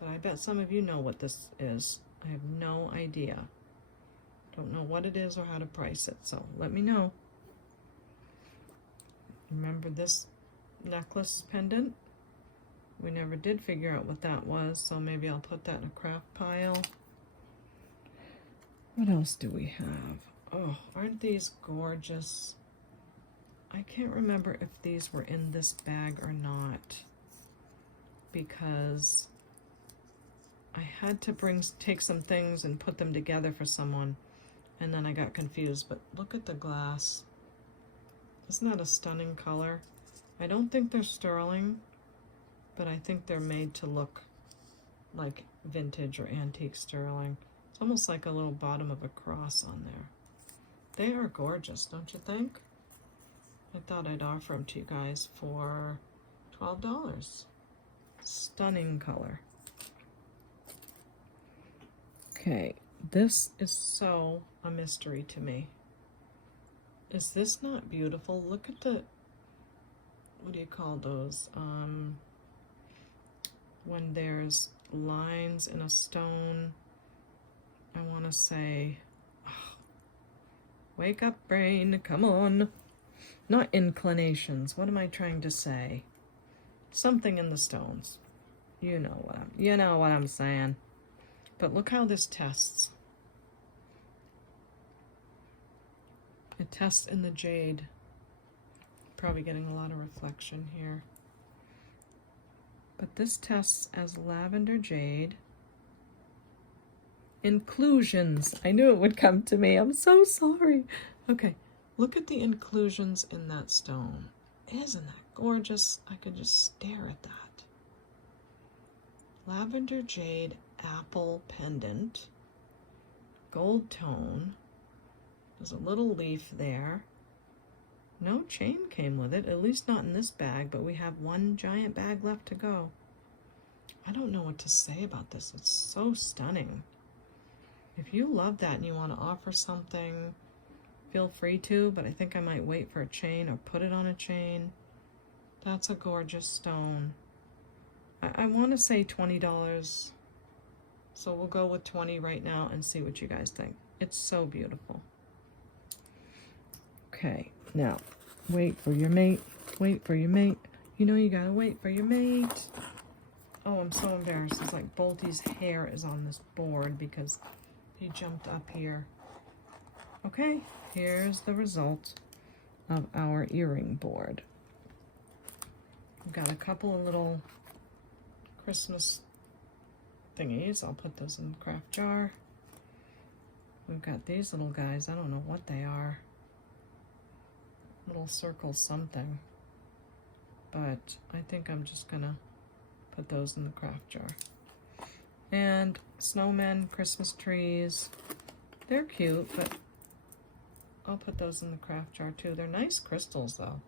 But I bet some of you know what this is. I have no idea. Don't know what it is or how to price it, so let me know. Remember this necklace pendant? We never did figure out what that was, so maybe I'll put that in a craft pile. What else do we have? Oh, aren't these gorgeous? I can't remember if these were in this bag or not, because I had to take some things and put them together for someone, and then I got confused. But look at the glass. Isn't that a stunning color? I don't think they're sterling, but I think they're made to look like vintage or antique sterling. It's almost like a little bottom of a cross on there. They are gorgeous, don't you think? I thought I'd offer them to you guys for $12. Stunning color. Okay, this is so a mystery to me. Is this not beautiful? Look at the, what do you call those? When there's lines in a stone, I want to say, oh, wake up brain, come on. Not inclinations, what am I trying to say? Something in the stones. You know what I'm saying. But look how this tests. It tests in the jade. Probably getting a lot of reflection here. But this tests as lavender jade. Inclusions. I knew it would come to me. I'm so sorry. Okay, look at the inclusions in that stone. Isn't that gorgeous? I could just stare at that. Lavender jade apple pendant. Gold tone. There's a little leaf there. No chain came with it, at least not in this bag, but we have one giant bag left to go. I don't know what to say about this. It's so stunning. If you love that and you want to offer something, feel free to, but I think I might wait for a chain or put it on a chain. That's a gorgeous stone. I want to say $20, so we'll go with 20 right now and see what you guys think. It's so beautiful. Okay, now, wait for your mate, wait for your mate. You know you gotta wait for your mate. Oh, I'm so embarrassed. It's like Bolty's hair is on this board because he jumped up here. Okay, here's the result of our earring board. We've got a couple of little Christmas thingies. I'll put those in the craft jar. We've got these little guys. I don't know what they are. Little circle something. But I think I'm just gonna put those in the craft jar. And snowmen, Christmas trees. They're cute, but I'll put those in the craft jar too. They're nice crystals though.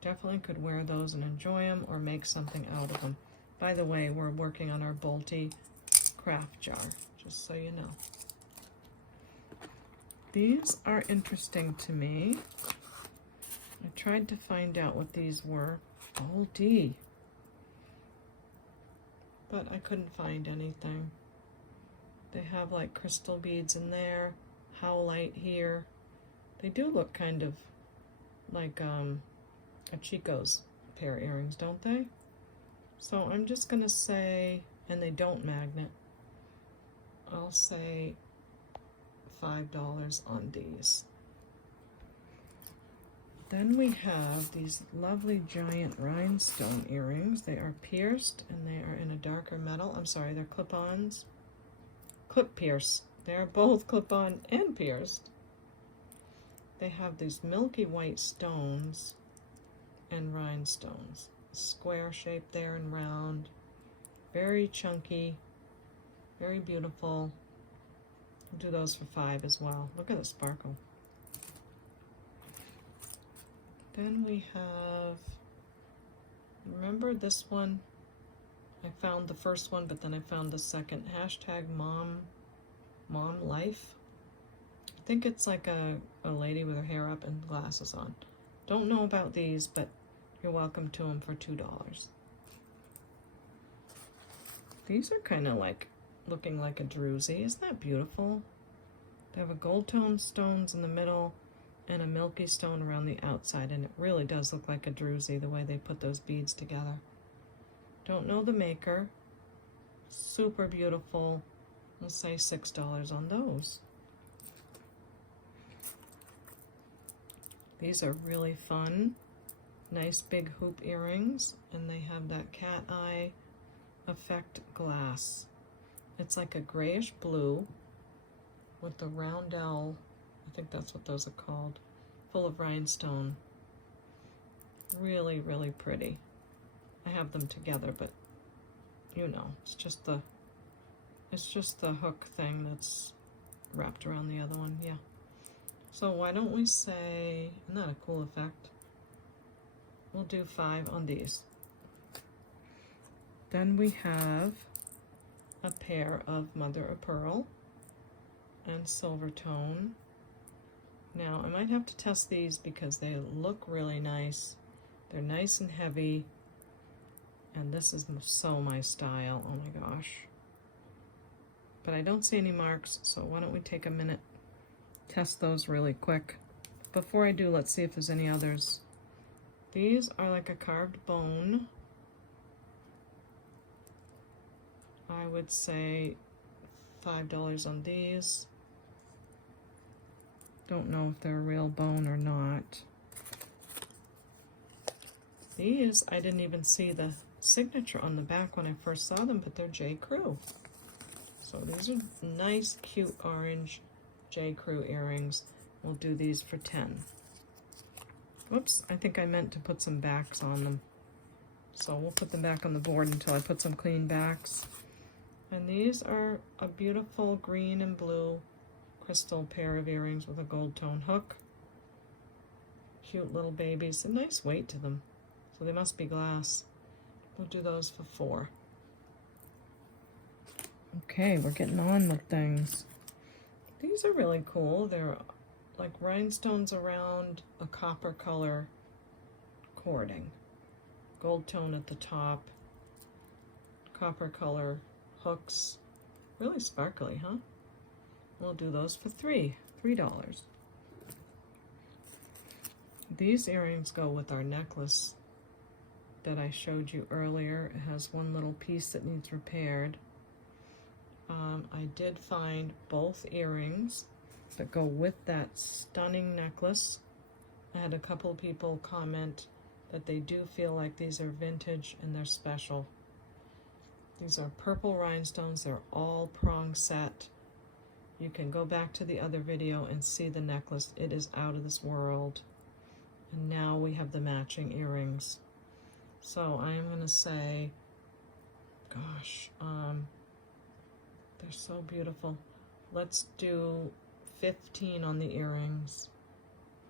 Definitely could wear those and enjoy them or make something out of them. By the way, we're working on our Bolty craft jar, just so you know. These are interesting to me. I tried to find out what these were. Bolty. But I couldn't find anything. They have like crystal beads in there, Howlite here. They do look kind of like a Chico's pair of earrings, don't they? So I'm just gonna say, and they don't magnet, I'll say $5 on these. Then we have these lovely giant rhinestone earrings. They are pierced and they are in a darker metal. I'm sorry, they're clip-ons. Clip pierce. They're both clip-on and pierced. They have these milky white stones and rhinestones. Square shape there and round. Very chunky. Very beautiful. I'll do those for $5 as well. Look at the sparkle. Then we have, remember this one? I found the first one, but then I found the second. Hashtag mom life. I think it's like a lady with her hair up and glasses on. Don't know about these, but you're welcome to them for $2. These are kind of like looking like a druzy. Isn't that beautiful? They have a gold tone stones in the middle and a milky stone around the outside, and it really does look like a druzy the way they put those beads together. Don't know the maker. Super beautiful. I'll say $6 on those. These are really fun. Nice big hoop earrings, and they have that cat eye effect glass. It's like a grayish blue with the roundel, I think that's what those are called, full of rhinestone. Really, really pretty. I have them together, but you know, it's just the hook thing that's wrapped around the other one, yeah. So why don't we say, isn't that a cool effect? We'll do $5 on these. Then we have a pair of mother of pearl and silver tone. Now I might have to test these because they look really nice. They're nice and heavy, and this is so my style. Oh my gosh. But I don't see any marks, so why don't we take a minute, test those really quick. Before I do, let's see if there's any others. These are like a carved bone. I would say $5 on these. Don't know if they're real bone or not. These, I didn't even see the signature on the back when I first saw them, but they're J. Crew. So these are nice, cute orange J. Crew earrings. We'll do these for 10. Whoops, I think I meant to put some backs on them. So we'll put them back on the board until I put some clean backs. And these are a beautiful green and blue crystal pair of earrings with a gold tone hook. Cute little babies, a nice weight to them. So they must be glass. We'll do those for 4. Okay, we're getting on with things. These are really cool. They're like rhinestones around a copper color cording. Gold tone at the top. Copper color hooks. Really sparkly, huh? We'll do those for $3. These earrings go with our necklace that I showed you earlier. It has one little piece that needs repaired. I did find both earrings that go with that stunning necklace. I had a couple of people comment that they do feel like these are vintage and they're special. These are purple rhinestones. They're all prong set. You can go back to the other video and see the necklace. It is out of this world. And now we have the matching earrings. So I'm going to say, gosh, they're so beautiful. Let's do 15 on the earrings.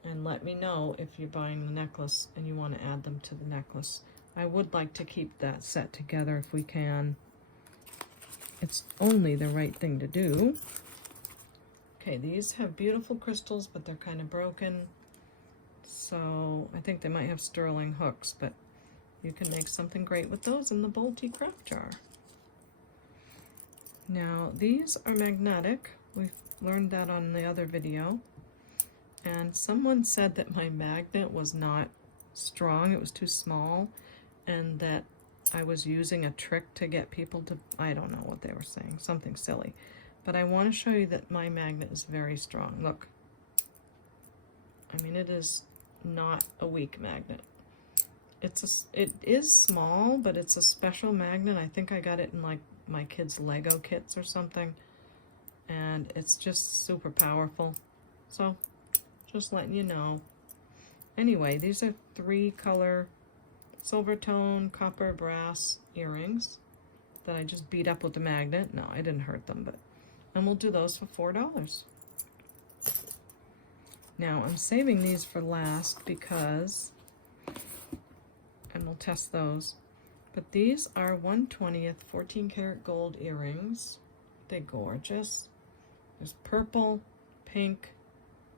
And let me know if you're buying the necklace and you want to add them to the necklace. I would like to keep that set together if we can. It's only the right thing to do. Okay, these have beautiful crystals, but they're kind of broken. So I think they might have sterling hooks, but you can make something great with those in the Bolty craft jar. Now, these are magnetic. We've learned that on the other video. And someone said that my magnet was not strong, it was too small, and that I was using a trick to get people to, I don't know what they were saying, something silly. But I want to show you that my magnet is very strong. Look. I mean, it is not a weak magnet. It is small, but it's a special magnet. I think I got it in like my kids' Lego kits or something. And it's just super powerful. So, just letting you know. Anyway, these are 3 color silver tone, copper, brass earrings that I just beat up with the magnet. No, I didn't hurt them, but, and we'll do those for $4. Now, I'm saving these for last because, and we'll test those, but these are 1/20th 14 karat gold earrings. They're gorgeous. There's purple, pink,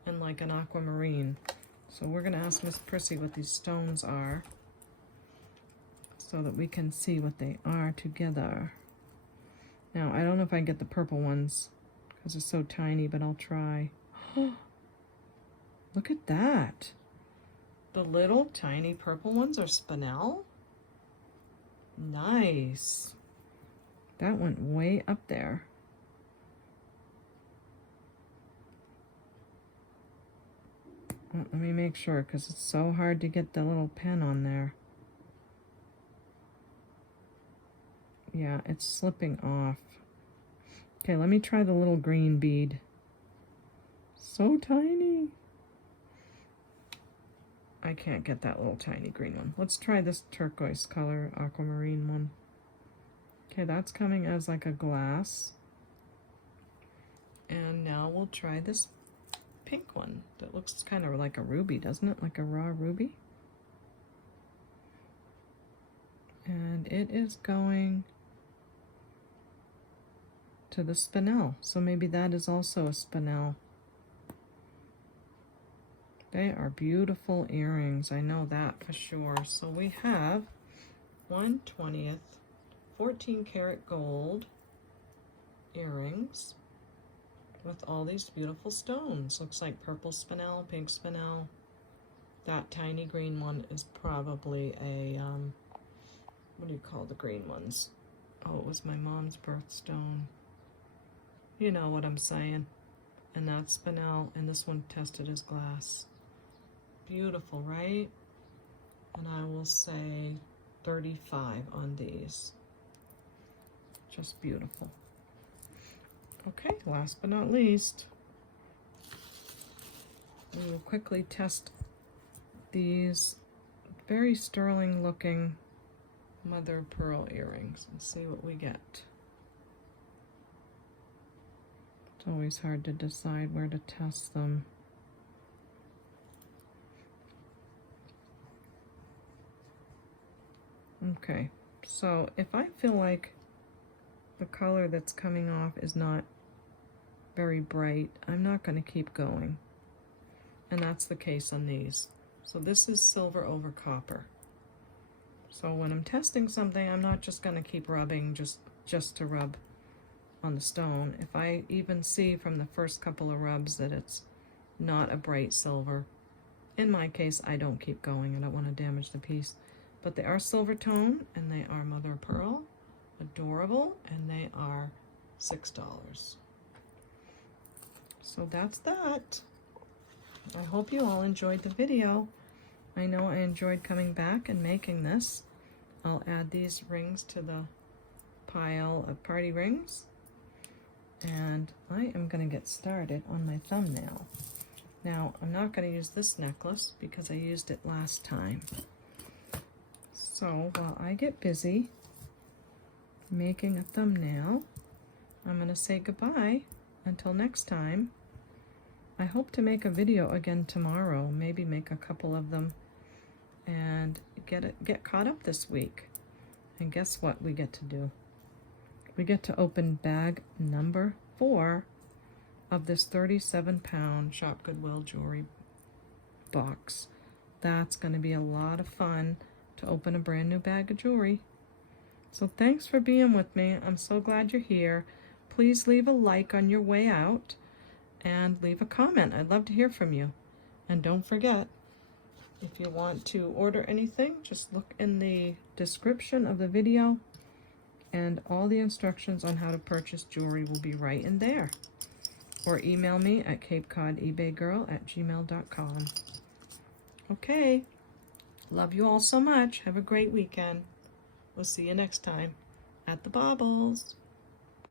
and like an aquamarine. So we're going to ask Miss Prissy what these stones are so that we can see what they are together. Now, I don't know if I can get the purple ones because they're so tiny, but I'll try. Look at that. The little tiny purple ones are spinel. Nice. That went way up there. Well, let me make sure because it's so hard to get the little pen on there. Yeah, it's slipping off. Okay, let me try the little green bead. So tiny. I can't get that little tiny green one. Let's try this turquoise color aquamarine one. Okay, that's coming as like a glass. And now we'll try this pink one that looks kind of like a ruby, doesn't it? Like a raw ruby. And it is going to the spinel. So maybe that is also a spinel. They are beautiful earrings. I know that for sure. So we have 1/20th 14 karat gold earrings with all these beautiful stones. Looks like purple spinel, pink spinel. That tiny green one is probably a, what do you call the green ones? Oh, it was my mom's birthstone. You know what I'm saying. And that's spinel, and this one tested as glass. Beautiful, right? And I will say 35 on these. Just beautiful. Okay, last but not least, we will quickly test these very sterling looking mother of pearl earrings and see what we get. It's always hard to decide where to test them. Okay, so if I feel like the color that's coming off is not very bright, I'm not going to keep going. And that's the case on these. So this is silver over copper. So when I'm testing something, I'm not just going to keep rubbing just to rub on the stone. If I even see from the first couple of rubs that it's not a bright silver, in my case, I don't keep going. I don't want to damage the piece. But they are silver tone, and they are mother of pearl. Adorable, and they are $6. So that's that. I hope you all enjoyed the video. I know I enjoyed coming back and making this. I'll add these rings to the pile of party rings. And I am going to get started on my thumbnail. Now, I'm not going to use this necklace because I used it last time. So while I get busy making a thumbnail, I'm going to say goodbye until next time. I hope to make a video again tomorrow, maybe make a couple of them, and get caught up this week. And guess what we get to do? We get to open bag number 4 of this 37-pound Shop Goodwill jewelry box. That's going to be a lot of fun to open a brand new bag of jewelry. So thanks for being with me. I'm so glad you're here. Please leave a like on your way out and leave a comment. I'd love to hear from you. And don't forget, if you want to order anything, just look in the description of the video, and all the instructions on how to purchase jewelry will be right in there. Or email me at CapeCodEbayGirl@gmail.com. Okay. Love you all so much. Have a great weekend. We'll see you next time at the Baubles.